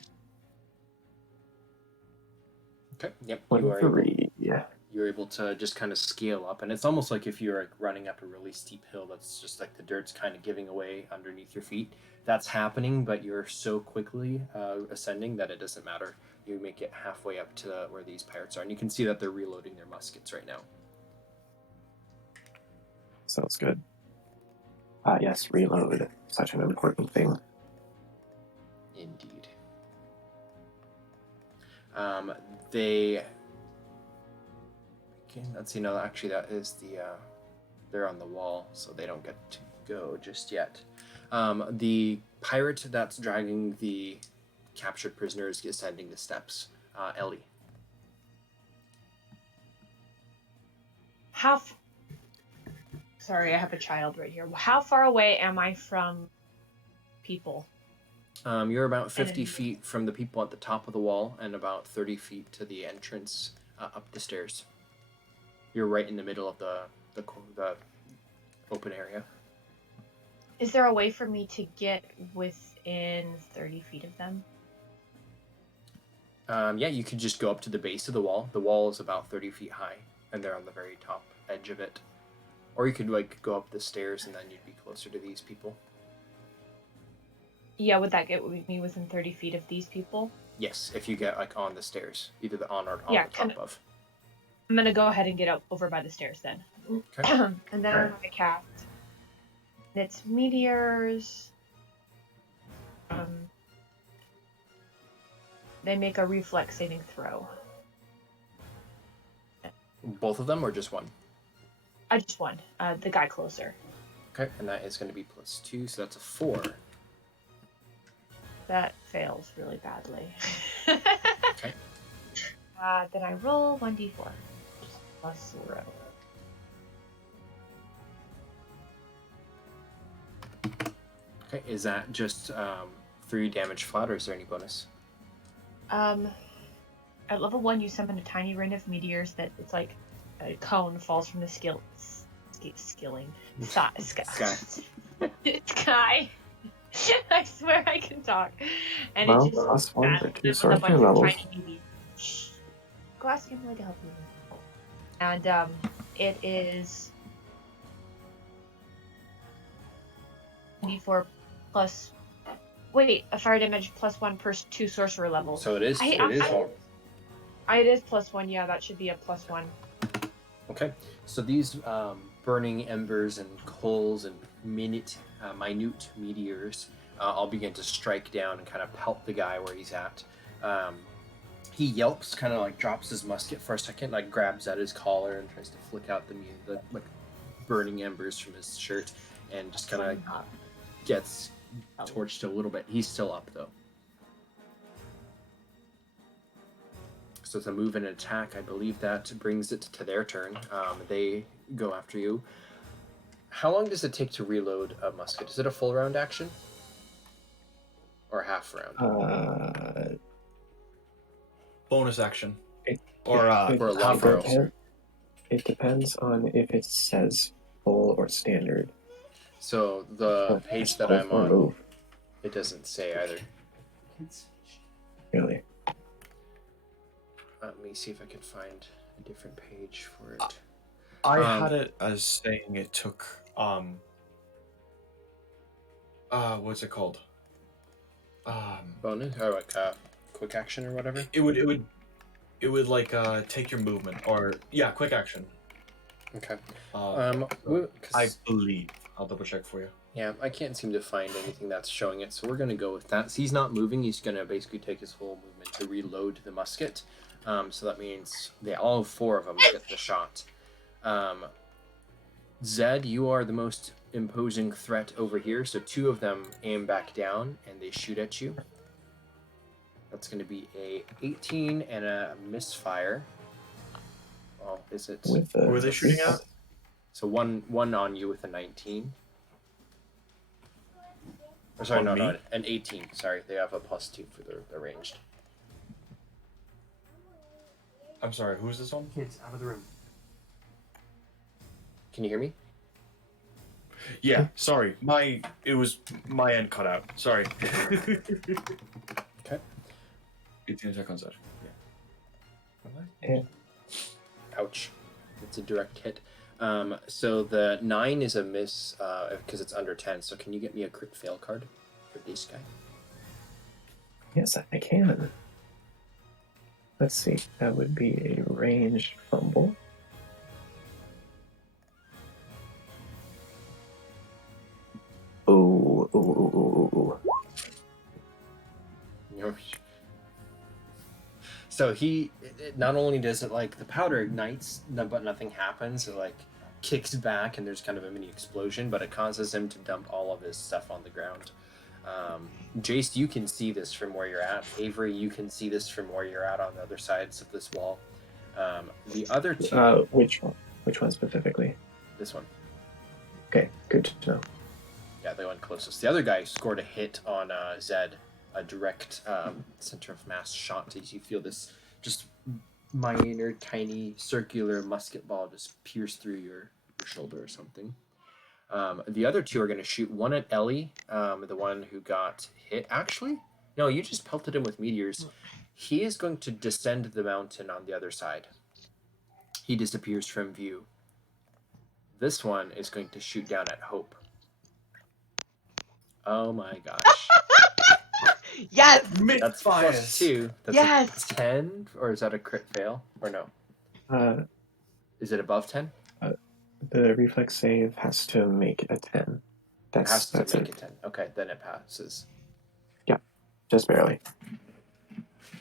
Okay. Yep. 23. Yeah. You're able to just kind of scale up, and it's almost like if you're like running up a really steep hill that's just like the dirt's kind of giving away underneath your feet. That's happening, but you're so quickly ascending that it doesn't matter. You make it halfway up to where these pirates are, and you can see that they're reloading their muskets right now. Sounds good. Yes, reload. Such an important thing. Indeed. They. Let's see. No, actually, that is the. They're on the wall, so they don't get to go just yet. The pirate that's dragging the captured prisoners is ascending the steps. Ellie. Sorry, I have a child right here. How far away am I from people? You're about 50 Enemies. feet from the people at the top of the wall and about 30 feet to the entrance up the stairs. You're right in the middle of the open area. Is there a way for me to get within 30 feet of them? Yeah, you could just go up to the base of the wall. The wall is about 30 feet high, and they're on the very top edge of it. Or you could like go up the stairs, and then you'd be closer to these people. Yeah, would that get me within 30 feet of these people? Yes, if you get like on the stairs, either the on or on Yeah, the top of. I'm gonna go ahead and get up over by the stairs then. Okay. And then I'm gonna cast. It's meteors. They make a reflex saving throw. Both of them, or just one? I just won. The guy closer. Okay, and that is going to be +2, so that's a 4. That fails really badly. Okay. Then I roll 1d4 +0. Okay, is that just 3 damage flat, or is there any bonus? At level 1, you summon a tiny rain of meteors that it's like a cone falls from the skilling sky. Sky. I swear I can talk. And Well, it just +1 for 2 with a sorcery bunch of levels. tiny BBs. Shh. Go ask Emily to help you. And it is d4 plus. Wait, a fire damage +1 per 2 sorcerer level. So it is. It is +1. Yeah, that should be a +1. Okay, so these burning embers and coals and minute meteors all begin to strike down and kind of pelt the guy where he's at. He yelps, kind of like drops his musket for a second, like grabs at his collar and tries to flick out the like burning embers from his shirt, and just kind of gets torched a little bit. He's still up though. So it's a move and an attack. I believe that brings it to their turn. They go after you. How long does it take to reload a musket? Is it a full round action? Or half round? Bonus action. Or a long roll. It depends on if it says full or standard. So the page that I'm on, it doesn't say either. Really? Let me see if I can find a different page for it. I had it as saying it took what's it called? Bonus or like quick action or whatever. It would like take your movement or quick action. Okay. I believe I'll double check for you. Yeah, I can't seem to find anything that's showing it, so we're gonna go with that. So he's not moving. He's gonna basically take his whole movement to reload the musket. So that means all 4 of them get the shot. Zed, you are the most imposing threat over here, so 2 of them aim back down and they shoot at you. That's going to be a 18 and a misfire. Oh, is it? Who are they shooting at? So one on you with a 19. Or sorry, no, an 18. Sorry, they have a +2 for their ranged. I'm sorry, who's this on? Kids, out of the room. Can you hear me? Yeah, sorry. It was my end cut out. Sorry. Okay. 18 attack on Zed. Yeah. Ouch. It's a direct hit. So the 9 is a miss because it's under 10. So can you get me a crit fail card for this guy? Yes, I can. Let's see. That would be a ranged fumble. Ooh. So not only does it like the powder ignites, but nothing happens. It like kicks back and there's kind of a mini explosion, but it causes him to dump all of his stuff on the ground. Jace, you can see this from where you're at. Avery, you can see this from where you're at on the other sides of this wall. The other two. Which one? Which one specifically? This one. Okay, good to know. Yeah, the one closest. The other guy scored a hit on Zed, a direct center of mass shot. As you feel this just minor, tiny, circular musket ball just pierce through your shoulder or something. The other two are going to shoot one at Ellie, the one who got hit. Actually, no, you just pelted him with meteors. He is going to descend the mountain on the other side. He disappears from view. This one is going to shoot down at Hope. Oh my gosh. Yes. That's Misfires. +2. That's Yes. a 10, or is that a crit fail? Or no? Uh, Is it above 10? the reflex save has to make a 10. It has to That's make it. a 10. Okay, then it passes. Just barely.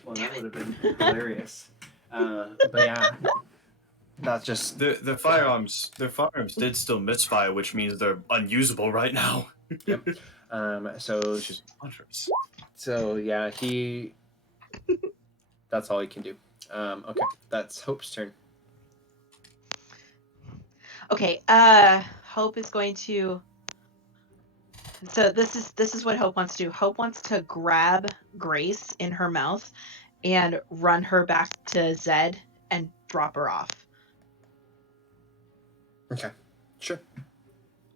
Well, that would have been hilarious. But yeah, that's just The firearms did still misfire, which means they're unusable right now. Yep. So Which is monstrous. so yeah, he. That's all he can do. Okay, that's Hope's turn. Okay. Hope is going to. So this is what Hope wants to do. Hope wants to grab Grace in her mouth and run her back to Zed and drop her off. Okay, sure.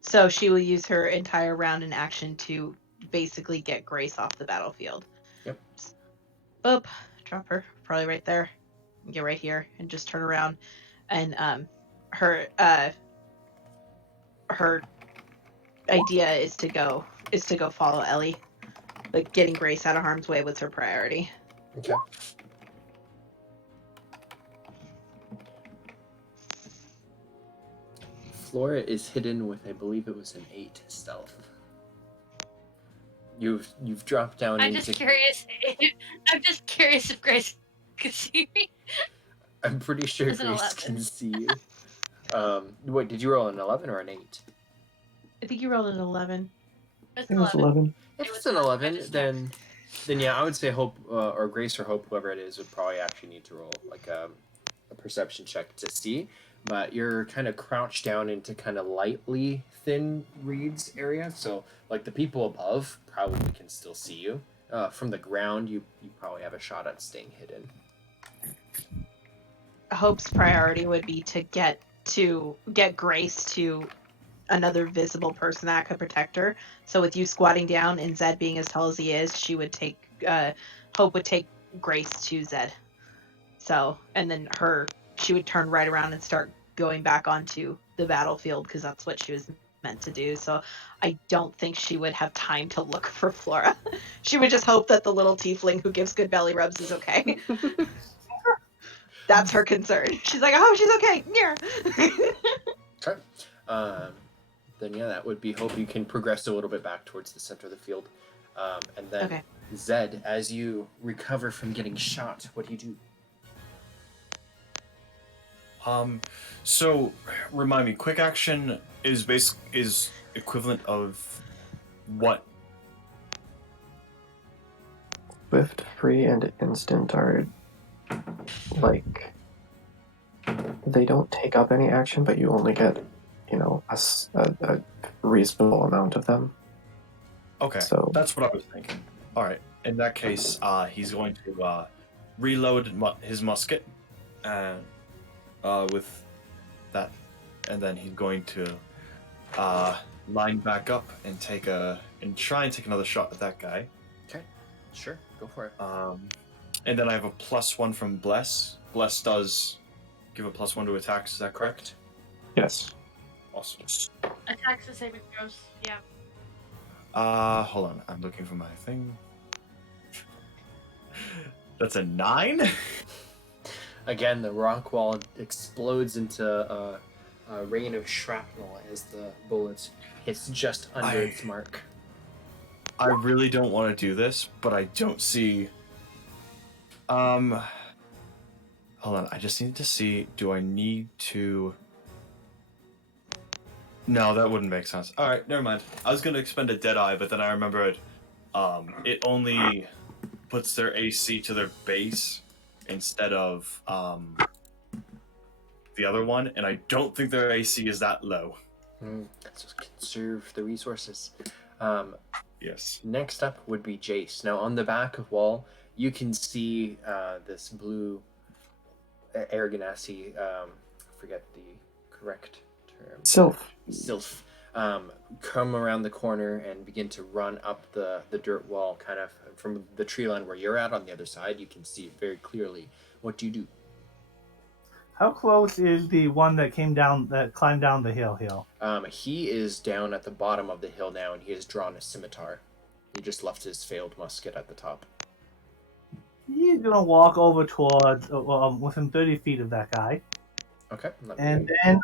So she will use her entire round in action to basically get Grace off the battlefield. Yep. Boop, drop her probably right there. Get right here and just turn around, and her idea is to go follow Ellie. Like getting Grace out of harm's way was her priority. Okay. Flora is hidden with, I believe it was an 8 stealth. You've dropped down I'm into. just curious. I'm just curious if Grace could see me. I'm pretty sure It's an Grace 11. can see you. Wait, did you roll an 11 or an 8? I think you rolled an 11. It's It was 11. 11. If It it's was an not. I 11, just then yeah, I would say Hope or Grace or Hope, whoever it is, would probably actually need to roll like a perception check to see. But you're kind of crouched down into kind of lightly thin reeds area, so like the people above probably can still see you. From the ground, you probably have a shot at staying hidden. Hope's priority would be to get Grace to another visible person that could protect her. So with you squatting down and Zed being as tall as he is, she would take Hope would take Grace to Zed. So and then she would turn right around and start going back onto the battlefield because that's what she was meant to do. So I don't think she would have time to look for Flora. She would just hope that the little tiefling who gives good belly rubs is okay. That's her concern. She's like, oh, she's okay. Yeah. Okay. Then yeah, that would be Hope. You can progress a little bit back towards the center of the field, and then Okay. Zed, as you recover from getting shot, what do you do? So remind me, quick action is equivalent of what? Swift, free, and instant are like they don't take up any action, but you only get, a reasonable amount of them. Okay, So that's what I was thinking. All right, in that case, he's going to reload his musket, and with that, and then he's going to line back up and try and take another shot at that guy. Okay, sure, go for it. And then I have a +1 from Bless. Bless does give a +1 to attacks. Is that correct? yes, Awesome. Attacks and saving throws. Yeah. Hold on. I'm looking for my thing. That's a 9? Again, the rock wall explodes into a rain of shrapnel as the bullet hits just under its mark. I really don't want to do this, but I don't see... Hold on. I just need to see... Do I need to... No, that wouldn't make sense. Alright, never mind. I was going to expend a Deadeye, but then I remembered it only puts their AC to their base instead of the other one, and I don't think their AC is that low. Let's just conserve the resources. Yes. Next up would be Jace. Now, on the back of wall, you can see this blue air ganassi. Forget the correct term. Sylph. Sylph. Come around the corner and begin to run up the dirt wall, kind of from the tree line where you're at on the other side. You can see it very clearly. What do you do? How close is the one that climbed down the hill? He is down at the bottom of the hill now, and he has drawn a scimitar. He just left his failed musket at the top. He's gonna walk over towards within 30 feet of that guy, Okay. and then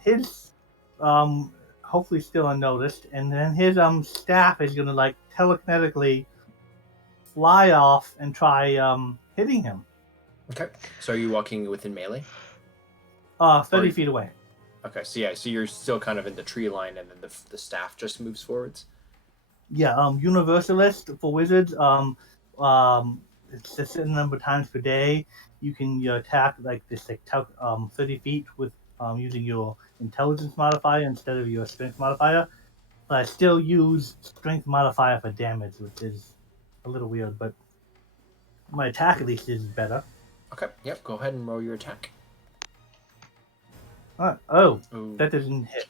his hopefully still unnoticed, and then his staff is gonna like telekinetically fly off and try hitting him. Okay. So are you walking within melee? 30 feet away. Okay. So yeah. So you're still kind of in the tree line, and then the staff just moves forwards. Yeah. Universalist for wizards. It's a certain number of times per day. You can attack like this 30 feet with using your intelligence modifier instead of your strength modifier. But I still use strength modifier for damage, which is a little weird, but my attack at least is better. Okay. Yep. Go ahead and roll your attack. Oh, Ooh. that doesn't hit.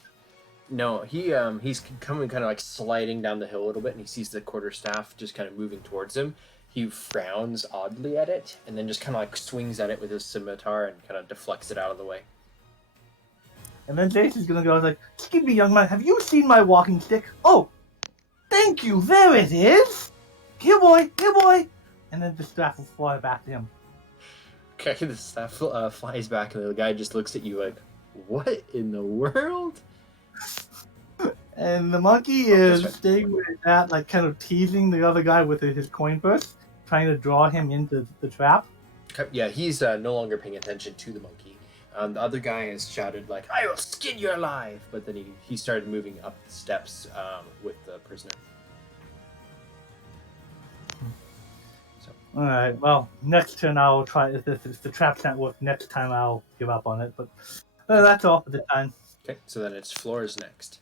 No, he's coming kind of like sliding down the hill a little bit, and he sees the quarterstaff just kind of moving towards him. He frowns oddly at it, and then just kind of like swings at it with his scimitar and kind of deflects it out of the way. And then Jason's gonna go like, "Excuse me, young man, have you seen my walking stick? Oh, thank you, there it is! Here, boy! And then the staff will fly back to him. Okay, the staff flies back, and the guy just looks at you like, what in the world? And the monkey is staying with that, like kind of teasing the other guy with his coin purse, trying to draw him into the trap. Okay, yeah, he's no longer paying attention to the monkey. The other guy has shouted like, I will skin you alive! But then he started moving up the steps with the prisoner. Alright, well, next turn I'll try, if the trap's not work, next time I'll give up on it, but that's all for the time. Okay, so then it's Flora's next.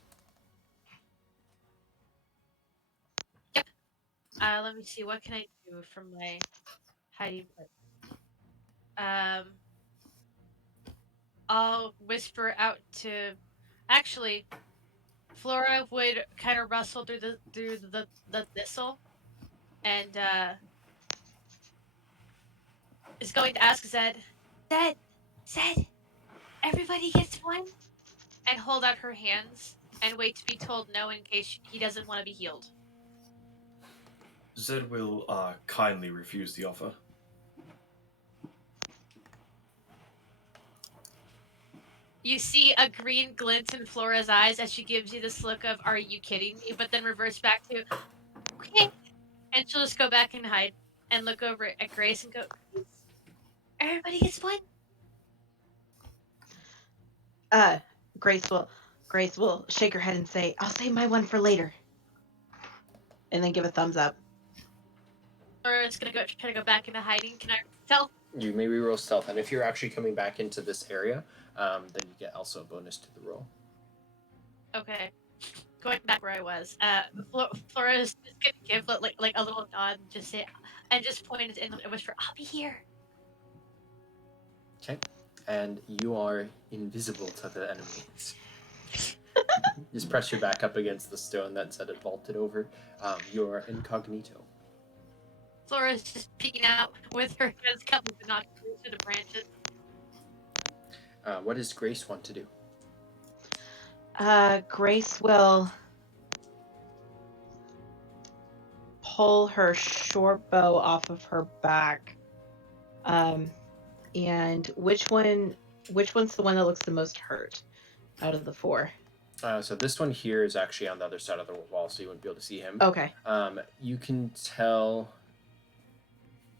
Yep. Let me see, what can I do from my hiding place? I'll whisper out to... Actually, Flora would kind of rustle through the thistle, and is going to ask Zed, Zed, everybody gets one? And hold out her hands and wait to be told no in case he doesn't want to be healed. Zed will kindly refuse the offer. You see a green glint in Flora's eyes as she gives you this look of, are you kidding me? But then reverts back to, okay. And she'll just go back and hide and look over at Grace and go, everybody gets one? Grace will shake her head and say, I'll save my one for later. And then give a thumbs up. Flora's gonna try to go back into hiding. Can I stealth? You maybe roll stealth, and if you're actually coming back into this area, then you get also a bonus to the roll. Okay. Going back where I was, Flora is just gonna give like a little nod and just say, and just point and whisper, "I'll be here." Okay, and you are invisible to the enemies. Just press your back up against the stone that Zed had vaulted over. You're incognito. Flora's just peeking out with her hands covered with binoculars to the branches. What does Grace want to do? Grace will pull her short bow off of her back. And which one's the one that looks the most hurt out of the four? So this one here is actually on the other side of the wall, so you wouldn't be able to see him. Okay. You can tell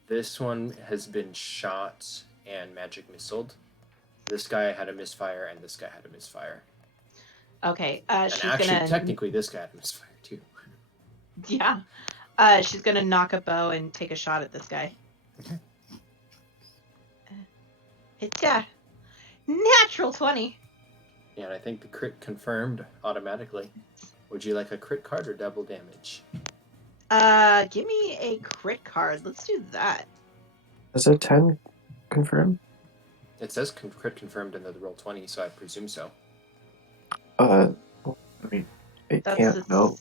this one has been shot and magic missiled. This guy had a misfire, and this guy had a misfire. Okay. And technically, this guy had a misfire too. Yeah. She's gonna knock a bow and take a shot at this guy. Okay. Hit ya. Natural 20. Yeah, and I think the crit confirmed automatically. Would you like a crit card or double damage? Give me a crit card. Let's do that. Is it 10 confirmed? It says crit confirmed in the roll 20, so I presume so. I mean, it That's can't a, know.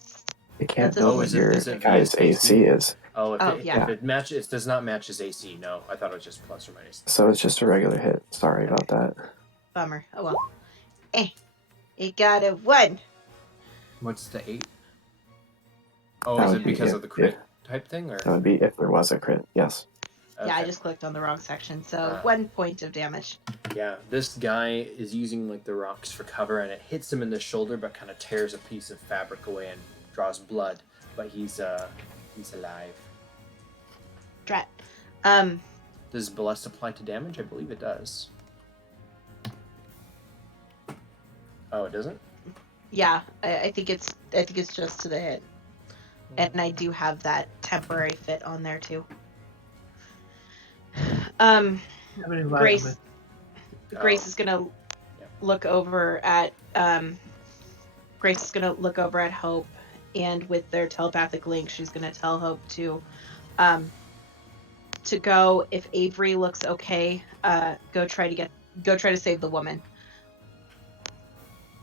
It can't that's a- know Oh, what is your it guy's via AC is. Oh, if Oh, it, yeah. if it matches, it does not match his AC. No, I thought it was just plus or minus. So it's just a regular hit. Sorry about that. Bummer. Oh well. It got a 1. What's the 8? Oh, That is would it be because if- of the crit type thing, or? That would be if there was a crit, yes. Okay. Yeah, I just clicked on the wrong section. So Ah. 1 point of damage. Yeah, this guy is using like the rocks for cover, and it hits him in the shoulder, but kind of tears a piece of fabric away and draws blood. But he's alive. Drat. Does Bless apply to damage? I believe it does. Oh, it doesn't? Yeah, I think it's just to the hit. And I do have that temporary fit on there too. Grace Grace is gonna look over at Grace is gonna look over at Hope, and with their telepathic link, she's gonna tell Hope to go. If Avery looks okay, go try to save the woman.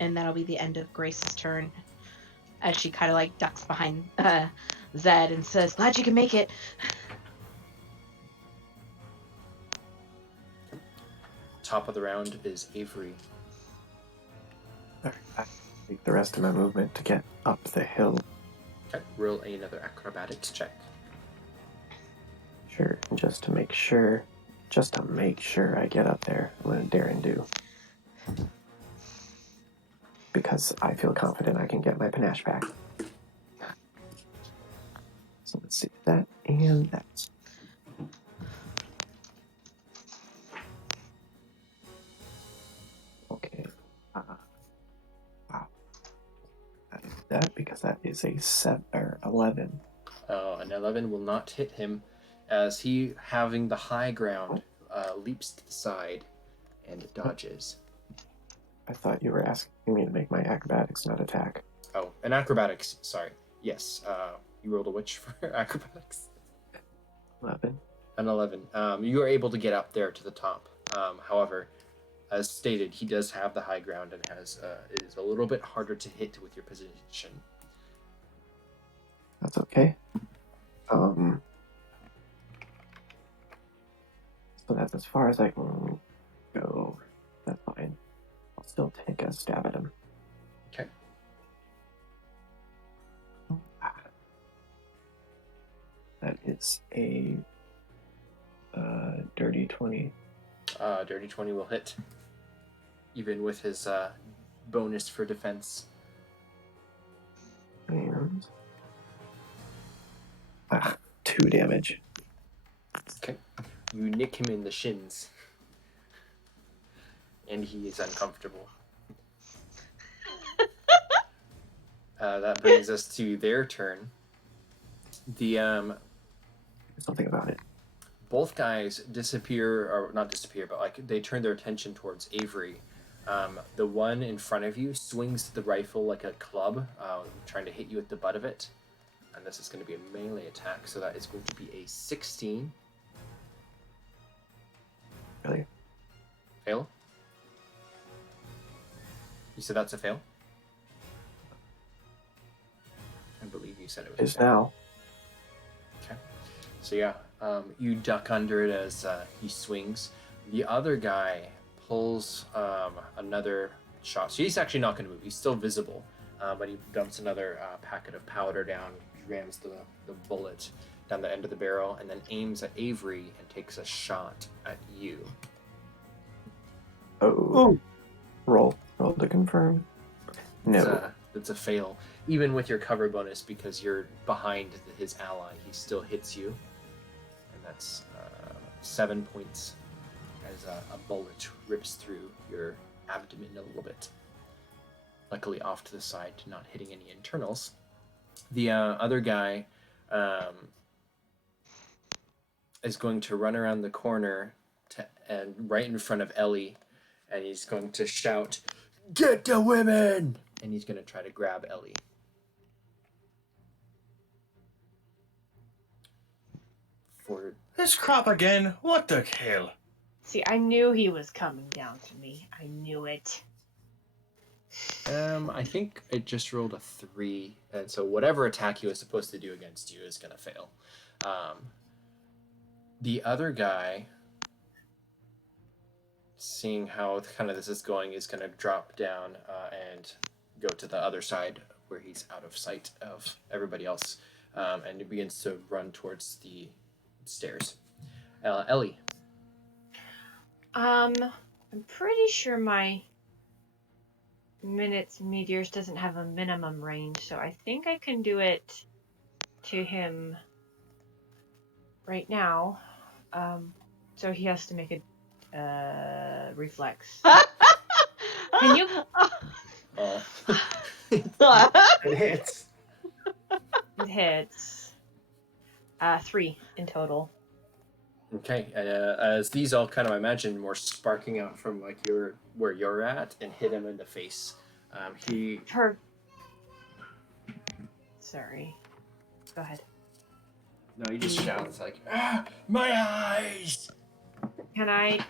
And that'll be the end of Grace's turn, as she kind of like ducks behind Zed and says, "Glad you can make it." Top of the round is Avery. I take the rest of my movement to get up the hill. Okay, roll another acrobatics check. Sure, just to make sure I get up there. I'm gonna dare and do. Because I feel confident I can get my panache back. So let's see, that and that. Okay. Wow. That because that is a 7 or 11. An 11 will not hit him, as he, having the high ground, leaps to the side and dodges. I thought you were asking me to make my acrobatics, not attack. Oh, an acrobatics, sorry. Yes, you rolled a which for acrobatics? 11. An 11. You are able to get up there to the top. However, as stated, he does have the high ground and it is a little bit harder to hit with your position. That's okay. So that's as far as I can go. That's fine. I'll still take a stab at him. Okay. That is a dirty 20. Dirty 20 will hit, even with his bonus for defense. And 2 damage. Okay. You nick him in the shins. And he is uncomfortable. That brings us to their turn. Something about it. Both guys disappear, or not disappear, but like they turn their attention towards Avery. The one in front of you swings the rifle like a club, trying to hit you with the butt of it. And this is going to be a melee attack, so that is going to be a 16. Really? Fail? You said that's a fail? I believe you said it was Is now. Okay. So yeah, you duck under it as he swings. The other guy pulls another shot. So he's actually not going to move. He's still visible, but he dumps another packet of powder down, rams the bullet down the end of the barrel, and then aims at Avery and takes a shot at you. Oh. Roll to confirm. No. It's a fail. Even with your cover bonus, because you're behind his ally, he still hits you. And that's 7 points as a bullet rips through your abdomen a little bit. Luckily off to the side, not hitting any internals. The other guy is going to run around the corner and right in front of Ellie and he's going to shout, "Get the women!" And he's going to try to grab Ellie. For This crap again. What the hell? See, I knew he was coming down to me. I knew it. I think it just rolled a 3, and so whatever attack he was supposed to do against you is going to fail. The other guy, seeing how kind of this is going, is going to drop down and go to the other side where he's out of sight of everybody else, and he begins to run towards the stairs. Ellie. I'm pretty sure my minutes meteors doesn't have a minimum range, so I think I can do it to him right now. So he has to make a reflex. Can you? Oh. It It hits. It hits. 3 in total. Okay, as these all kind of, I imagine, more sparking out from like where you're at, and hit him in the face. Sorry. Go ahead. No, he just shouts like, "Ah, my eyes!" Can I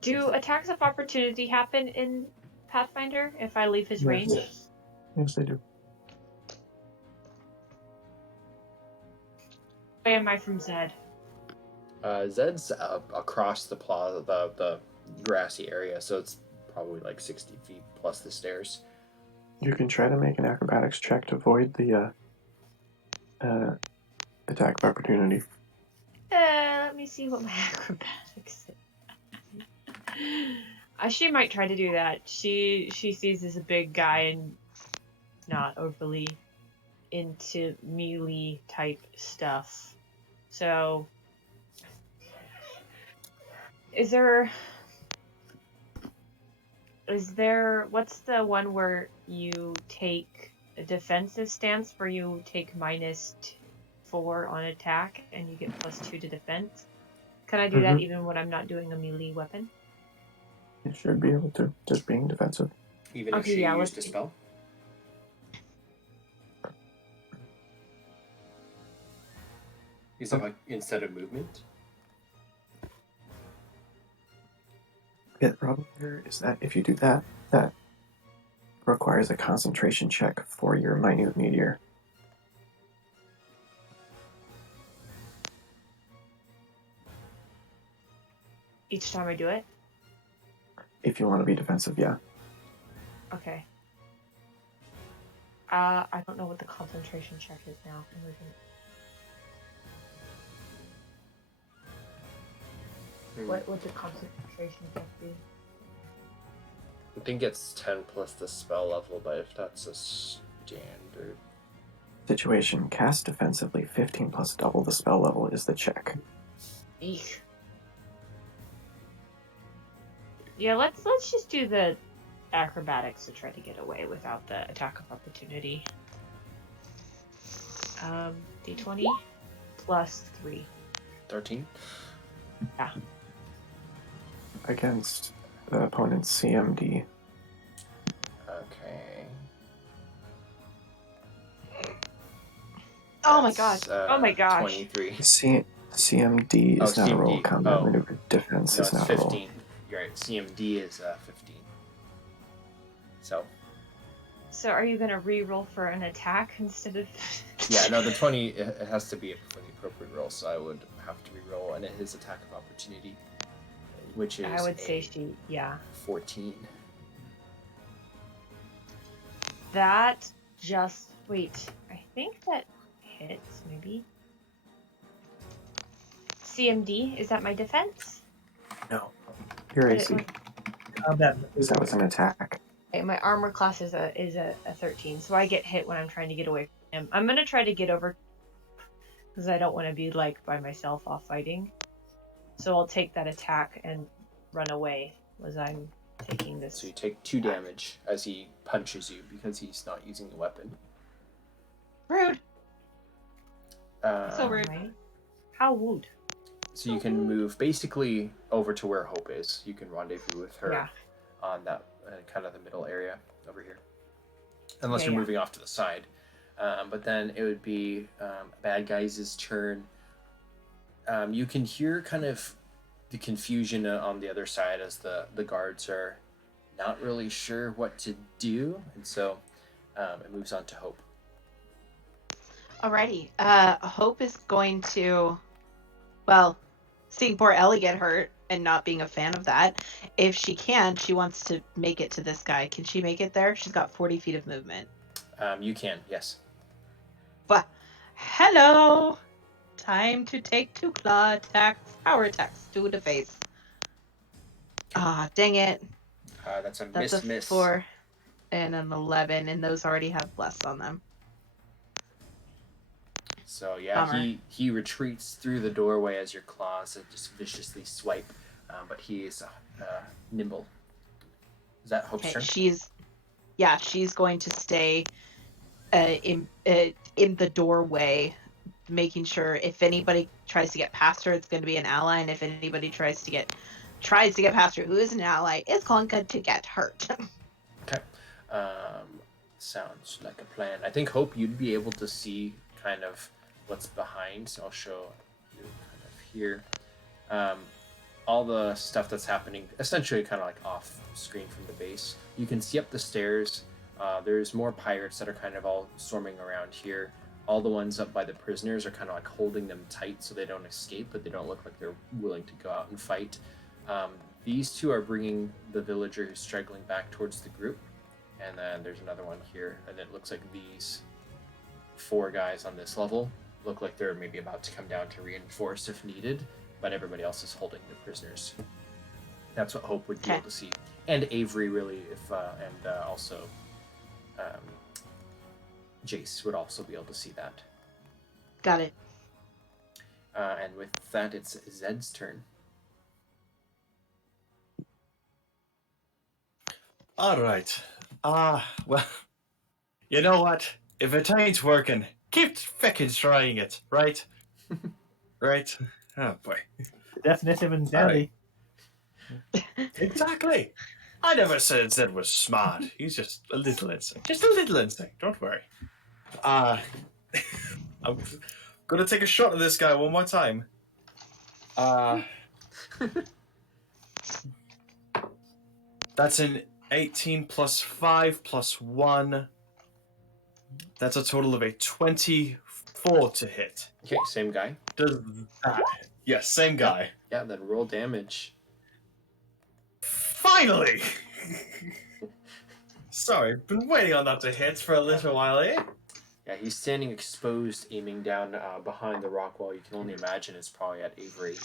do attacks of opportunity happen in Pathfinder if I leave his range? Yes, they do. Where am I from Zed? Zed's across the plaza, the grassy area, so it's probably like 60 feet plus the stairs. You can try to make an acrobatics check to avoid the attack of opportunity. Let me see what my acrobatics is. She might try to do that. She sees as a big guy and not overly into melee type stuff. So, is there what's the one where you take a defensive stance where you take -4 on attack and you get +2 to defense? Can I do that even when I'm not doing a melee weapon? You should be able to, just being defensive. Even if she used a spell? Is that like instead of movement? Yeah, the problem here is that if you do that, that requires a concentration check for your minute meteor. Each time I do it? If you want to be defensive, yeah. Okay. I don't know what the concentration check is now. What would the concentration check be? I think it's 10 plus the spell level, but if that's a standard. Situation, cast defensively, 15 plus double the spell level is the check. Eek. Yeah, let's just do the acrobatics to try to get away without the attack of opportunity. D20 plus 3. 13? Yeah. Against the opponent's CMD. Okay. Oh my god. Oh my gosh. 23. CMD is not a roll. CMD. Combat maneuver defense No, is it's not a 15. roll. You're right. CMD is 15. So are you gonna re-roll for an attack instead of? Yeah, no, the 20 it has to be for the appropriate roll, so I would have to re-roll, and it is attack of opportunity, which is I would say 14. That just wait. I think that hits maybe. CMD, is that my defense? No. Your But AC. Combat. That was an attack. Okay, my armor class is a 13, so I get hit when I'm trying to get away from him. I'm gonna try to get over because I don't want to be like by myself off fighting. So I'll take that attack and run away as I'm taking this. So you take 2 damage as he punches you because he's not using the weapon. Rude. So rude. Right? How would? So you can move basically over to where Hope is. You can rendezvous with her. Yeah. on that kind of the middle area over here, unless you're Yeah. moving off to the side. But then it would be bad guys' turn. You can hear kind of the confusion on the other side as the guards are not really sure what to do, and so it moves on to Hope. Alrighty. Hope is going to, well, seeing poor Ellie get hurt and not being a fan of that, if she can, she wants to make it to this guy. Can she make it there? She's got 40 feet of movement. You can, yes. But hello! Time to take 2 claw attacks, power attacks to the face. Ah, dang it. That's a That's a miss. 4 and an 11, and those already have bless on them. So yeah, Bummer. he retreats through the doorway as your claws just viciously swipe, but he is nimble. Is that Hope's Okay, turn? she's going to stay in the doorway, making sure if anybody tries to get past her, it's going to be an ally, and if anybody tries to get past her who is an ally, it's going to get hurt. Okay. Sounds like a plan. I think, Hope, you'd be able to see kind of what's behind, so I'll show you kind of here. All the stuff that's happening, essentially kind of like off screen from the base. You can see up the stairs. There's more pirates that are kind of all swarming around here. All the ones up by the prisoners are kind of like holding them tight so they don't escape, but they don't look like they're willing to go out and fight. These two are bringing the villager who's struggling back towards the group. And then there's another one here, and it looks like these 4 guys on this level look like they're maybe about to come down to reinforce if needed, but everybody else is holding the prisoners. That's what Hope would be able to see. And Avery, really, and also Jace would also be able to see that. Got it. And with that, it's Zed's turn. All right. Well, you know what? If it ain't working, keep fucking trying it, right? Right? Oh boy. The definition of insanity. Exactly. I never said Zed was smart. He's just a little insane. Just a little insane. Don't worry. I'm gonna take a shot at this guy one more time. That's an 18 plus 5 plus 1. That's a total of a 24 to hit. Okay, same guy. Does that? Yes, same guy. Yeah, then roll damage. Finally! Sorry, been waiting on that to hit for a little while, eh? Yeah, he's standing exposed, aiming down behind the rock wall. You can only imagine it's probably at Avery.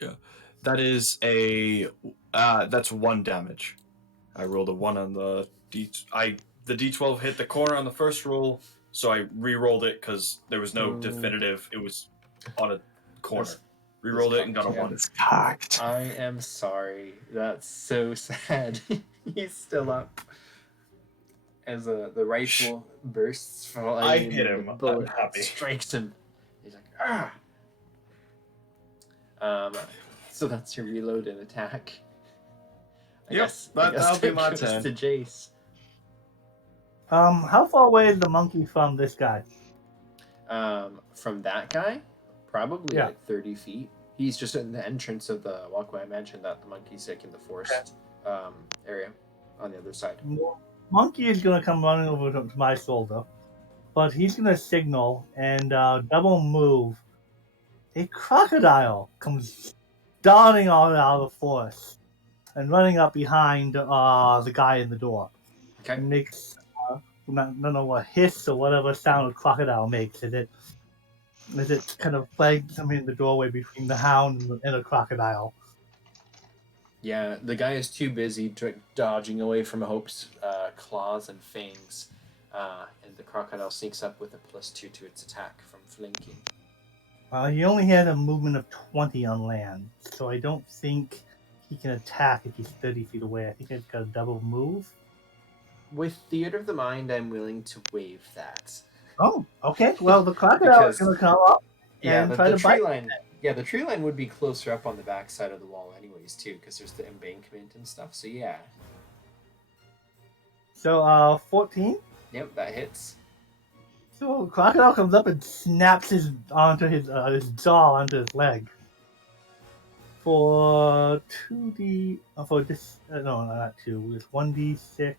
Yeah. That is that's 1 damage. I rolled a 1 on the the D12 hit the corner on the first roll, so I re-rolled it because there was no definitive. It was on a corner. Re-rolled it and got a 1. It's cocked. I am sorry. That's so sad. He's still up. As the rifle bursts from I hit him. the bullet I'm happy. strikes him. He's like, so that's your reload and attack. I guess that'll be my goes turn. to Jace. How far away is the monkey from this guy? From that guy, probably Yeah. like 30 feet. He's just in the entrance of the walkway. I mentioned that the monkey's like in the forest area on the other side. Monkey is gonna come running over to my shoulder, but he's gonna signal and double move. A crocodile comes darting out of the forest and running up behind the guy in the door. Okay. And makes I don't know what hiss or whatever sound a crocodile makes. Is it kind of like something in the doorway between the hound and the crocodile? Yeah, the guy is too busy dodging away from Hope's claws and fangs, and the crocodile sneaks up with a +2 to its attack from flanking. He only has a movement of 20 on land, so I don't think he can attack if he's 30 feet away. I think he's got a double move. With Theater of the Mind, I'm willing to waive that. Oh, okay. Well, the crocodile is Because- going to come up and try the to tree bite. line. Yeah, the tree line would be closer up on the back side of the wall, anyways, too, because there's the embankment and stuff. So yeah, So 14. yep, that hits. So Crocodile comes up and snaps his jaw onto his leg. For 2d for this no, not 2, it's 1d6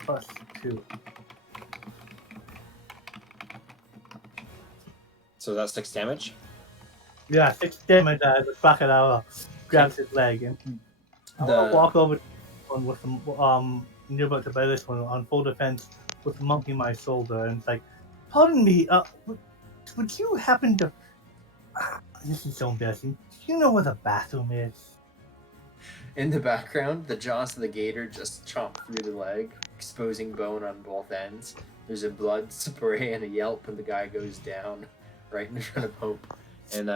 plus 2. So that's 6 damage. Yeah, 6 damage as the crocodile grabs his leg, and I want to walk over to one with some nearby to this one on full defense with the monkey on my shoulder, and it's like, pardon me, would you happen to? This is so embarrassing. Do you know where the bathroom is? In the background, the jaws of the gator just chomp through the leg, exposing bone on both ends. There's a blood spray and a yelp, and the guy goes down right in front of Hope. And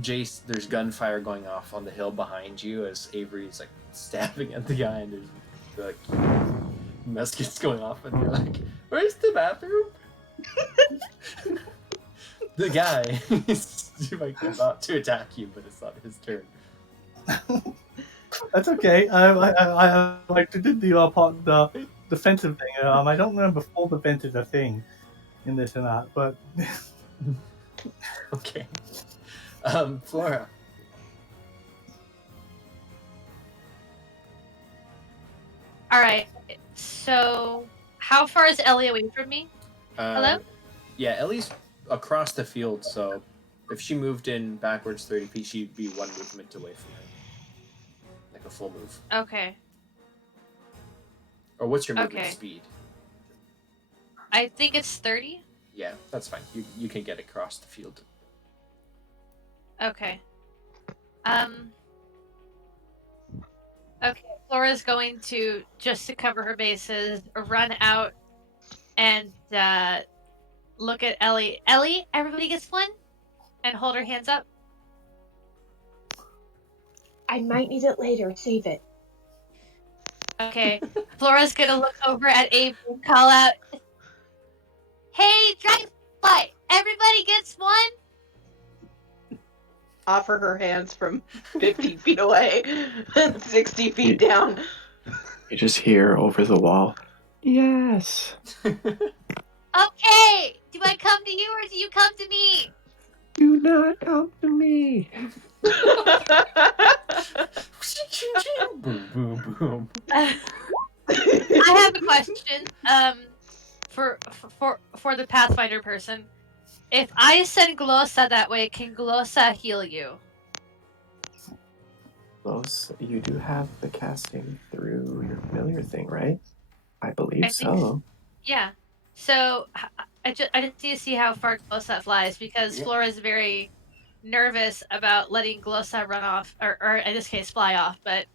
Jace, there's gunfire going off on the hill behind you as Avery's like stabbing at the guy, and there's like muskets going off, and you're like, "Where's the bathroom?" The guy is like about to attack you, but it's not his turn. That's okay. I like to do the defensive thing. I don't remember full defense is a thing in this or not, but Okay. Flora. All right. So, how far is Ellie away from me? Hello? Yeah, Ellie's across the field, so if she moved in backwards 30 feet, she'd be 1 movement away from him. Like a full move. Okay. Or what's your movement Okay. speed? I think it's 30. Yeah, that's fine. You can get across the field. Okay. Okay, Flora's going to, just to cover her bases, run out and look at Ellie. Ellie, everybody gets one? And hold her hands up. I might need it later. Save it. Okay. Flora's gonna look over at Abe and call out, "Hey, Dragonfly! Everybody gets one?" Offer her hands from 50 feet away and 60 feet down. You just hear over the wall, yes. Okay! Do I come to you or do you come to me? Do not come to me. Boom, boom, boom. I have a question. For the Pathfinder person, if I send Glossa that way, can Glossa heal you? Los, you do have the casting through your familiar thing, right? I believe I think so. Yeah. So I just need to see how far Glossa flies because Yeah. Flora's very nervous about letting Glossa run off, or in this case, fly off. But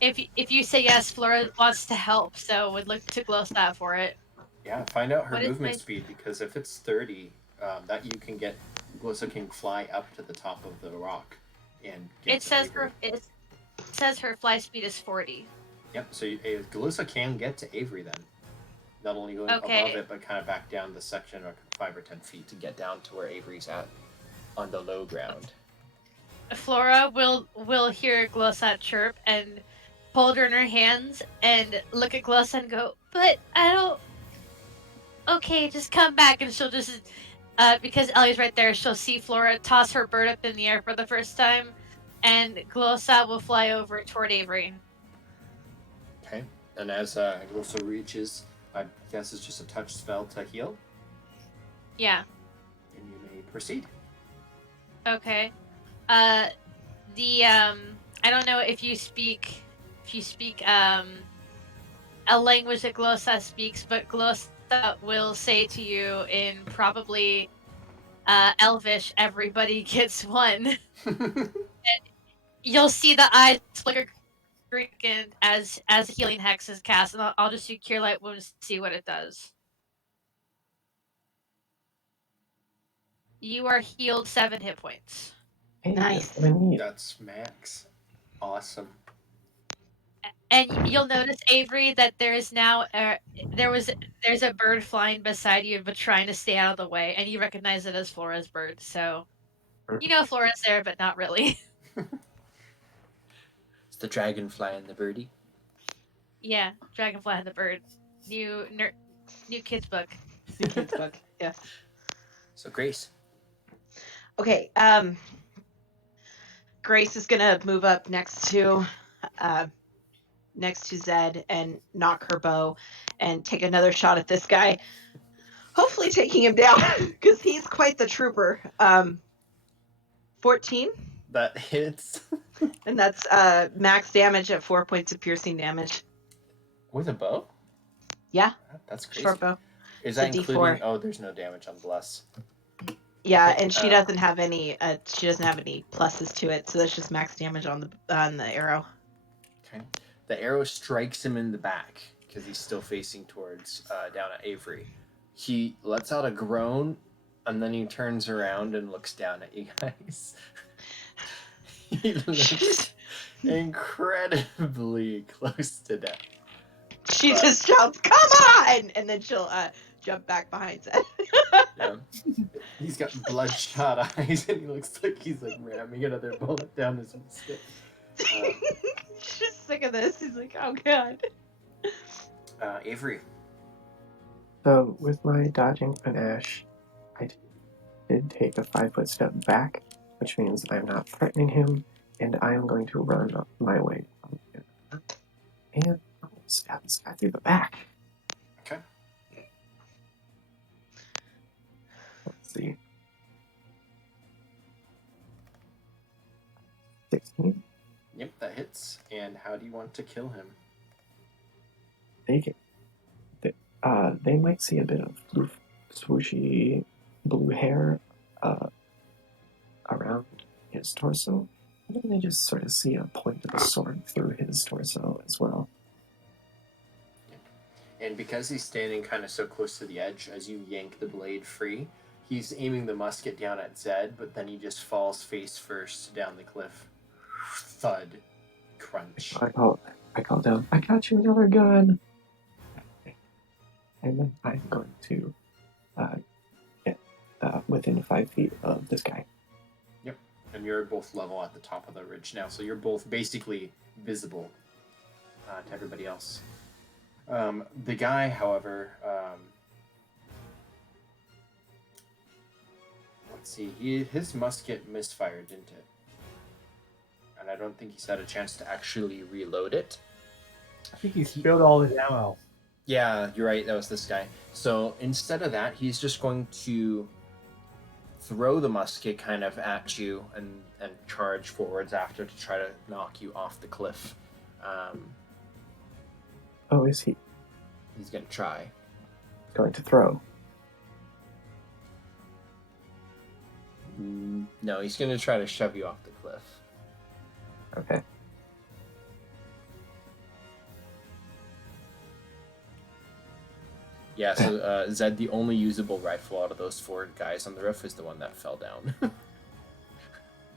if you say yes, Flora wants to help, so would look to Glossa for it. Yeah, find out her What is movement my- speed, because if it's 30, that you can get Glossa can fly up to the top of the rock and get It to says Avery. it says her fly speed is 40. Yep, so Glossa can get to Avery then. Not only going Okay. above it, but kind of back down the section of 5 or 10 feet to get down to where Avery's at on the low ground. Flora will hear Glossa chirp and hold her in her hands and look at Glossa and go, "But I don't." Okay, just come back, and she'll just because Ellie's right there, she'll see Flora toss her bird up in the air for the first time, and Glossa will fly over toward Avery. Okay, and as Glossa reaches, I guess it's just a touch spell to heal, Yeah. and you may proceed. Okay. I don't know if you speak a language that Glossa speaks, but Glossa will say to you in probably Elvish, "Everybody gets one." You'll see the eyes flicker green as healing hex is cast, and I'll just do cure light wounds to see what it does. You are healed 7 hit points. Hey, Nice. that's what I need. That's max. Awesome. And you'll notice, Avery, that there is now there's a bird flying beside you, but trying to stay out of the way, and you recognize it as Flora's bird. So You know Flora's there, but not really. It's the dragonfly and the birdie. Yeah, Dragonfly and the Bird. New kids book. New kids book. Yes. So Grace. Okay. Grace is gonna move up next to Zed and knock her bow and take another shot at this guy. Hopefully taking him down because he's quite the trooper. 14. That hits. And that's max damage at 4 points of piercing damage. With a bow? Yeah. That's crazy. Short bow. Is It's that a including? D4. Oh, there's no damage on bless. Yeah, Okay, and she doesn't have any. She doesn't have any pluses to it, so that's just max damage on the arrow. Okay. The arrow strikes him in the back because he's still facing towards down at Avery. He lets out a groan, and then he turns around and looks down at you guys. He looks incredibly close to death. She just shouts, "Come on!" and then she'll jump back behind Zed. Yeah. He's got bloodshot eyes, and he looks like he's like ramming another bullet down his stick. She's just sick of this. He's like, "Oh god." Avery. So with my dodging panache, I did take a 5-foot step back, which means I'm not threatening him, and I am going to run up my way. And stab this guy through the back. Okay. Let's see. 16. Yep, that hits. And how do you want to kill him? They might see a bit of swooshy blue hair around his torso. And then they just sort of see a point of the sword through his torso as well. And because he's standing kind of so close to the edge, as you yank the blade free, he's aiming the musket down at Zed, but then he just falls face first down the cliff. Thud. Crunch. I call down, "I got you another gun!" And then I'm going to get within 5 feet of this guy. Yep. And you're both level at the top of the ridge now, so you're both basically visible to everybody else. The guy, however, let's see, his musket misfired, didn't it? And I don't think he's had a chance to actually reload it. I think he spilled all his ammo. Yeah, you're right. That was this guy. So instead of that, he's just going to throw the musket kind of at you and charge forwards after to try to knock you off the cliff. Oh, is he He's going to try. going to throw? No, he's going to try to shove you off the cliff. Okay. Yeah, so Zed, the only usable rifle out of those 4 guys on the roof, is the one that fell down.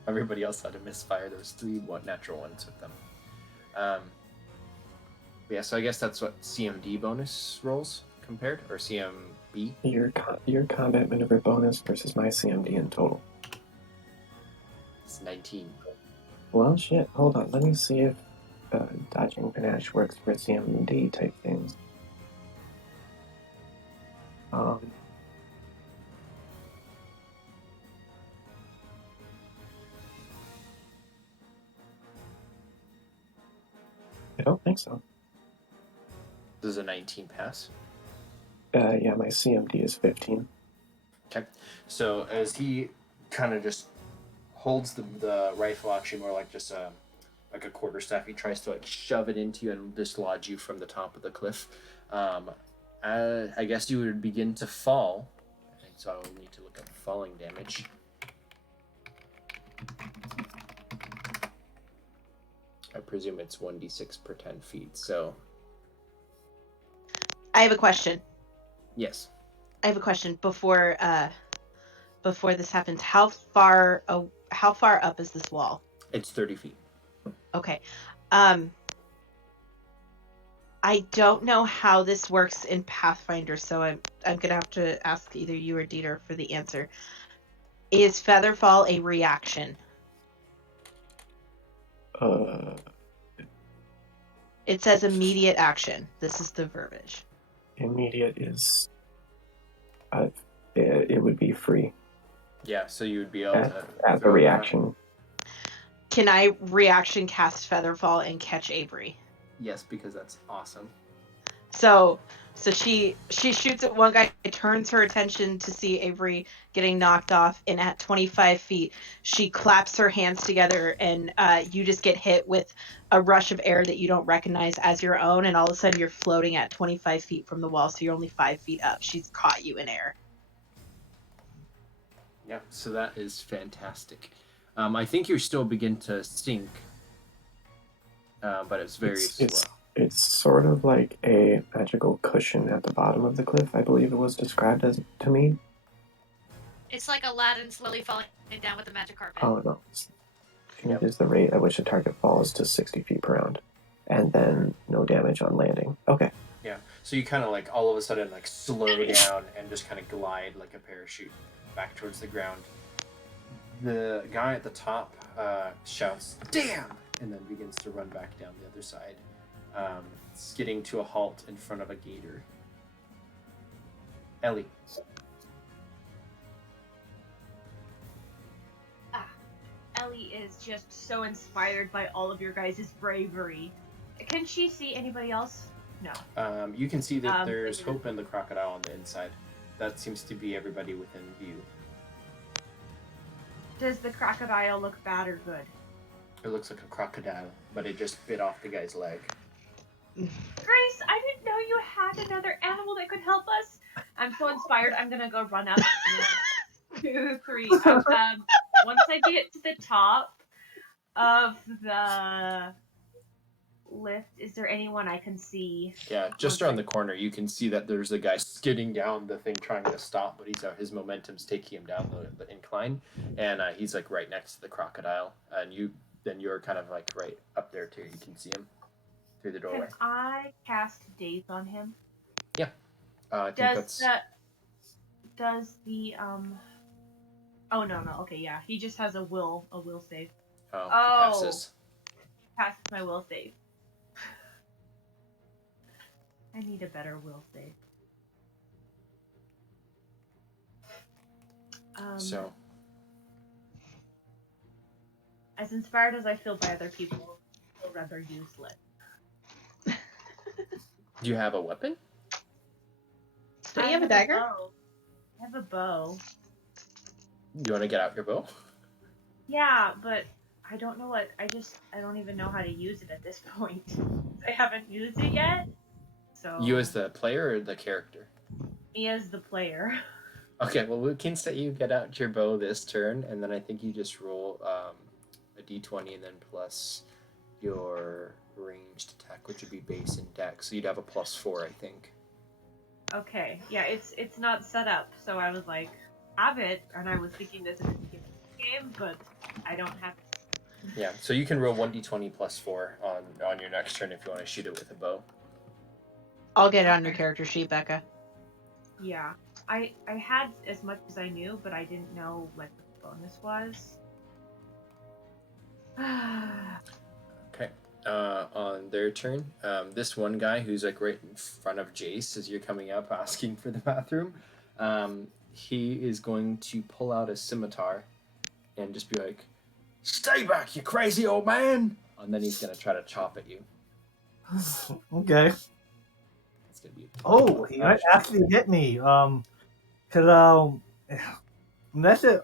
Everybody else had to misfire those 3 natural ones with them. Yeah, so I guess that's what CMD bonus rolls compared, or CMB? Your combat maneuver bonus versus my CMD in total. It's 19. Well, shit. Hold on. Let me see if dodging panache works for CMD type things. I don't think so. This is a 19 pass. Yeah, my CMD is 15. Okay, so as he kind of just holds the rifle, actually more like just like a quarterstaff, he tries to like shove it into you and dislodge you from the top of the cliff. I guess you would begin to fall, and so I'll need to look up falling damage. I presume it's 1d6 per 10 feet, so... I have a question. Yes. I have a question before this happens. How far up is this wall? It's 30 feet. Okay. I don't know how this works in Pathfinder, so I'm gonna have to ask either you or Dieter for the answer. Is Featherfall a reaction? It says immediate action. This is the verbiage. Immediate is. It would be free Yeah, so you would be able to as a throw that. reaction. Can I reaction cast Featherfall and catch Avery? Yes, because that's awesome. So she shoots at one guy, turns her attention to see Avery getting knocked off, and at 25 feet, she claps her hands together, and you just get hit with a rush of air that you don't recognize as your own, and all of a sudden you're floating at 25 feet from the wall, so you're only 5 feet up. She's caught you in air. Yeah, so that is fantastic. I think you still begin to sink, but it's very slow. It's sort of like a magical cushion at the bottom of the cliff, I believe it was described as to me. It's like Aladdin slowly falling down with the magic carpet. Oh, no. It is the rate at which the target falls to 60 feet per round, and then no damage on landing. Okay. Yeah, so you kind of like all of a sudden like slow down and just kind of glide like a parachute back towards the ground. The guy at the top shouts, "Damn!" and then begins to run back down the other side, skidding to a halt in front of a gator. Ellie. Ellie is just so inspired by all of your guys' bravery. Can she see anybody else? No. You can see that there's Hope and the crocodile on the inside. That seems to be everybody within view. Does the crocodile look bad or good? It looks like a crocodile, but it just bit off the guy's leg. Grace, I didn't know you had another animal that could help us. I'm so inspired. I'm gonna go run up. 2, 3. Once I get to the top of the lift, is there anyone I can see? Yeah, just around the corner, you can see that there's a guy skidding down the thing trying to stop, but his momentum's taking him down the incline, and he's like right next to the crocodile, and you're kind of like right up there too. You can see him through the doorway. Can I cast Daze on him? Yeah, I think that's. Does the Oh no. Okay, yeah. He just has a will save. Oh, he passes. Passes my will save. I need a better will save. So. As inspired as I feel by other people, I feel rather useless. Do you have a weapon? Don't you have a dagger? I have a bow. Do you want to get out your bow? Yeah, but I don't know what. I don't even know how to use it at this point. I haven't used it yet. So. You as the player or the character? Me as the player. Okay, well, we can set you get out your bow this turn, and then I think you just roll a d20 and then plus your ranged attack, which would be base and dex. So you'd have a +4, I think. Okay, yeah, it's not set up, so I was like, have it, and I was thinking this is a game, but I don't have it. Yeah, so you can roll 1d20 +4 on your next turn if you want to shoot it with a bow. I'll get it on your character sheet, Becca. Yeah, I had as much as I knew, but I didn't know what the bonus was. Okay. On their turn, this one guy who's like right in front of Jace as you're coming up asking for the bathroom, he is going to pull out a scimitar and just be like, "Stay back, you crazy old man!" And then he's gonna try to chop at you. Okay. It's gonna be. Oh, he might actually hit me. Cause unless it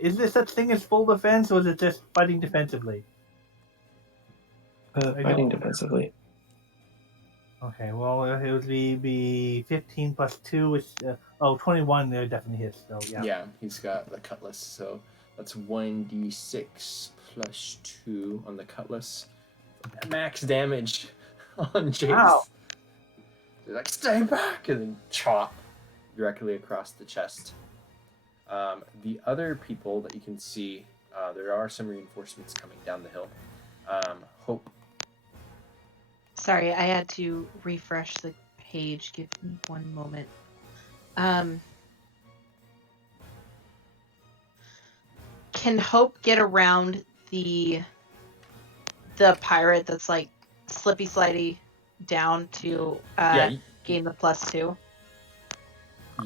is there such thing as full defense, or is it just fighting defensively? Fighting defensively. Okay, well, it would be 15 plus 2 is 21 there definitely hits, so yeah. Yeah, he's got the cutlass, so that's 1d6 plus 2 on the cutlass. Max damage on Jace. Wow. They're like, "Stay back!" and then chop directly across the chest. The other people that you can see, there are some reinforcements coming down the hill. Hope. Sorry, I had to refresh the page. Give me one moment. can Hope get around the pirate that's like slippy slidey down to gain the +2?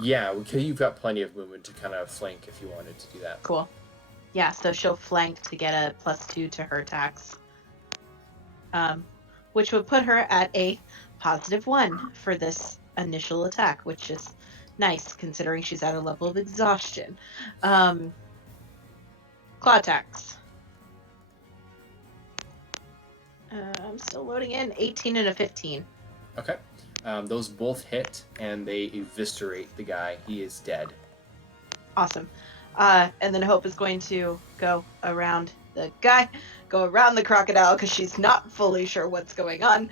Yeah, because you've got plenty of movement to kind of flank if you wanted to do that. Cool. Yeah, so she'll flank to get a +2 to her attacks. Which would put her at a +1 for this initial attack, which is nice considering she's at a level of exhaustion. Claw attacks. I'm still loading in. 18 and a 15. Okay. Those both hit, and they eviscerate the guy. He is dead. Awesome. And then Hope is going to go around the guy, go around the crocodile because she's not fully sure what's going on.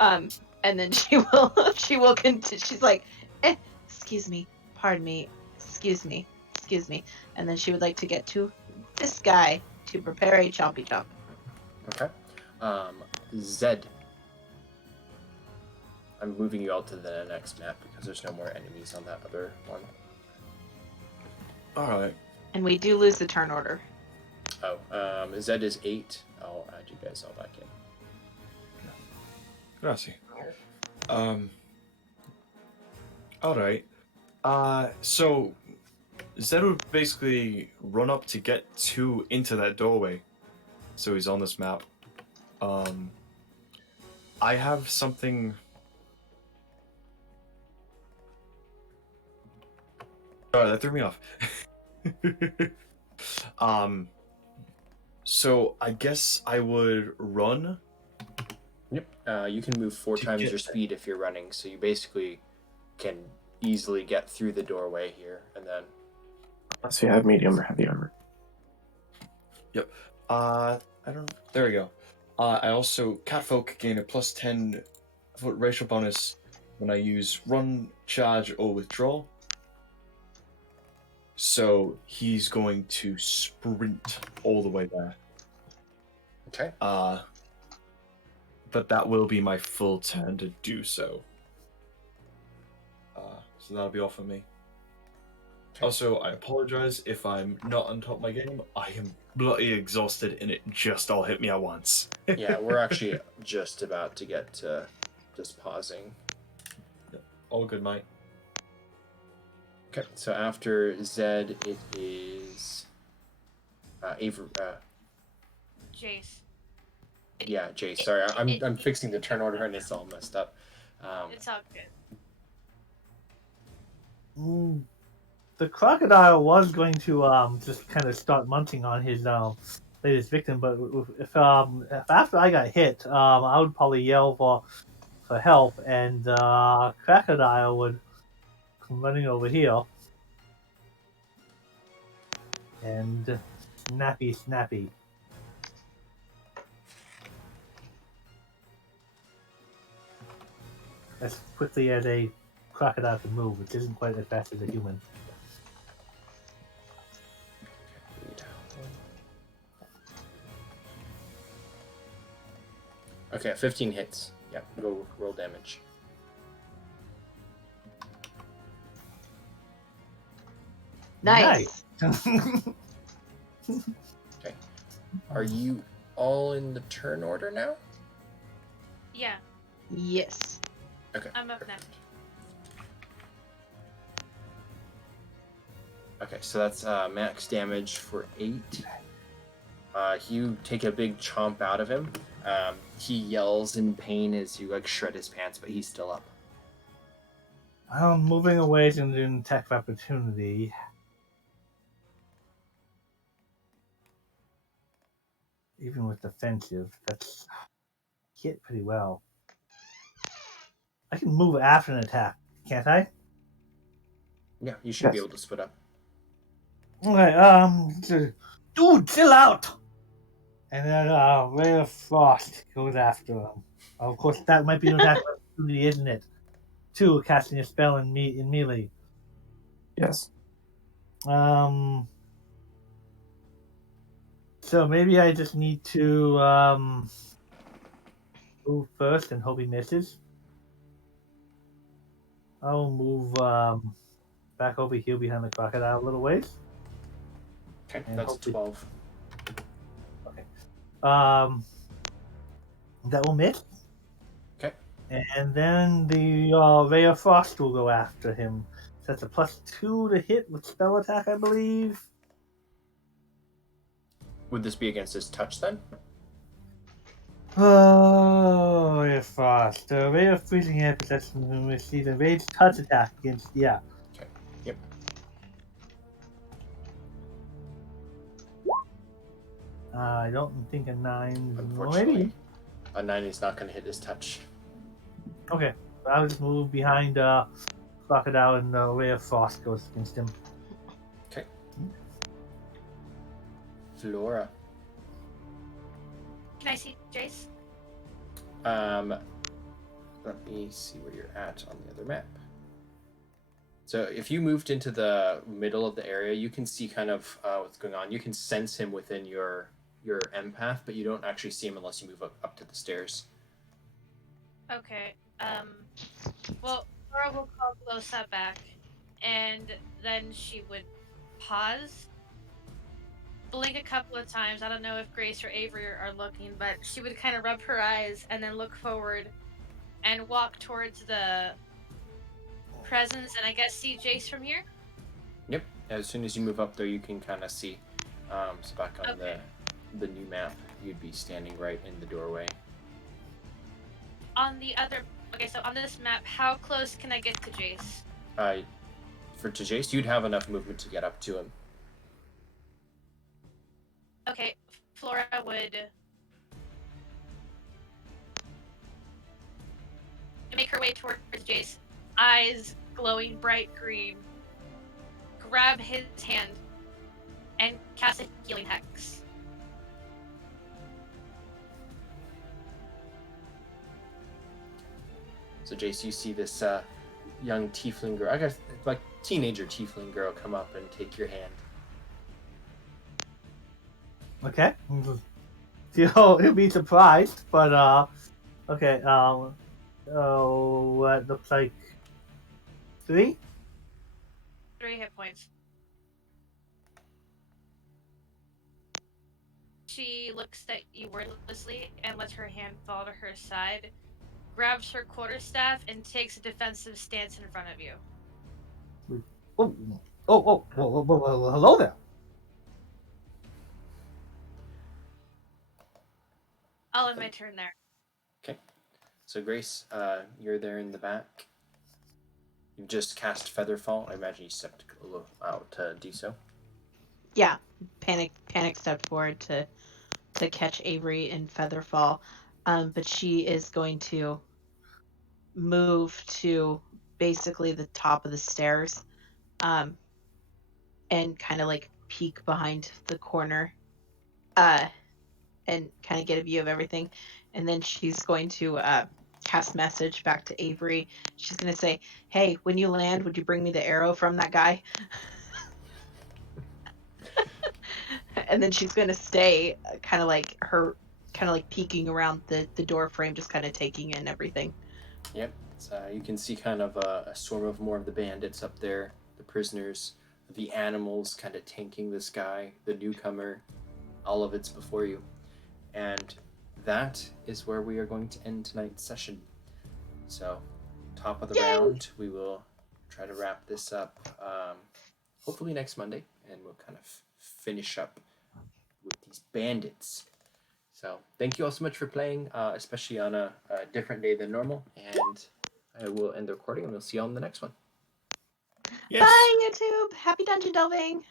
And then she will continue. She's like, excuse me, pardon me, excuse me. And then she would like to get to this guy to prepare a chompy chomp. Okay. Zed. I'm moving you all to the next map because there's no more enemies on that other one. Alright. And we do lose the turn order. Oh, Zed is 8. I'll add you guys all back in. Grazie. Alright. So Zed would basically run up to get into that doorway. So he's on this map. I have something. Sorry, that threw me off. So I guess I would run. Yep. You can move 4 times your speed if you're running, so you basically can easily get through the doorway here, and then. Unless you have medium or heavy armor. Yep. I don't. There we go. I also catfolk gain a +10 foot racial bonus when I use run, charge, or withdraw. So he's going to sprint all the way there. Okay. But that will be my full turn to do so. So that'll be all for me. Okay. Also, I apologize if I'm not on top of my game. I am bloody exhausted and it just all hit me at once. Yeah, we're actually just about to get to just pausing. All good, mate. Okay, so after Zed, it is Avery. Jace. Yeah, Jace. Sorry, I'm fixing the turn order and it's all messed up. It's all good. The crocodile was going to just kind of start munching on his latest victim, but if after I got hit, I would probably yell for help, and crocodile would come running over here and snappy. As quickly as a crocodile can move, which isn't quite as fast as a human. Okay, 15 hits. Yeah, go roll damage. Nice. Okay. Are you all in the turn order now? Yeah, Yes. Okay. I'm up next. Okay, so that's max damage for 8. You take a big chomp out of him. He yells in pain as you shred his pants, but he's still up. I'm moving away to an attack of opportunity. Even with defensive, that's hit pretty well. I can move after an attack, can't I? Yeah, you should be Yes. able to split up. Okay, dude, chill out! And then Ray of Frost goes after him. Of course, that might be an attack of opportunity, isn't it? 2, casting a spell in melee. Yes. So maybe I just need to move first and hope he misses. I'll move back over here behind the crocodile a little ways. Okay, And that's hopefully- 12. That will miss. Okay. And then the Ray of Frost will go after him. So that's a +2 to hit with spell attack, I believe. Would this be against his touch then? Oh, Ray of Frost. The Ray of Freezing Air possession him receive a ranged touch attack against, yeah. Okay. Yep. I don't think a 9. Unfortunately, Maybe. a 9 is not going to hit his touch. Okay. So I'll just move behind Crocodile and the Ray of Frost goes against him. Okay. Flora. Can I see Jace? Let me see where you're at on the other map. So if you moved into the middle of the area, you can see kind of what's going on. You can sense him within your empath, but you don't actually see him unless you move up to the stairs. Okay. Well, Laura will call Glosa back, and then she would pause, blink a couple of times. I don't know if Grace or Avery are looking, but she would kind of rub her eyes and then look forward and walk towards the presence, and I guess see Jace from here. Yep. As soon as you move up there, you can kind of see. So back on Okay. the new map, you'd be standing right in the doorway. On the other, okay, so on this map, how close can I get to Jace? For Jace, you'd have enough movement to get up to him. Okay, Flora would make her way towards Jace, eyes glowing bright green, grab his hand, and cast a healing hex. So Jace, you see this young tiefling girl, I guess like teenager tiefling girl, come up and take your hand. Okay. He'll be surprised, but okay. What looks like 3. 3 hit points. She looks at you wordlessly and lets her hand fall to her side, grabs her quarterstaff, and takes a defensive stance in front of you. Well, hello there. I'll end my turn there. Okay. So Grace, you're there in the back. You've just cast Featherfall. I imagine you stepped a little out to do so. Yeah, panic stepped forward to catch Avery in Featherfall, but she is going to move to basically the top of the stairs, and kind of like peek behind the corner, and kind of get a view of everything, and then she's going to cast message back to Avery. She's going to say, "Hey, when you land, would you bring me the arrow from that guy?" And then she's going to stay kind of like peeking around the door frame, just kind of taking in everything. Yep. You can see kind of a swarm of more of the bandits up there, the prisoners, the animals kind of tanking this guy, the newcomer. All of it's before you. And that is where we are going to end tonight's session. So, top of the Yay! round, we will try to wrap this up hopefully next Monday, and we'll kind of finish up with these bandits. So, thank you all so much for playing, especially on a different day than normal. And I will end the recording, and we'll see you all in the next one. Yes. Bye, YouTube. Happy dungeon delving.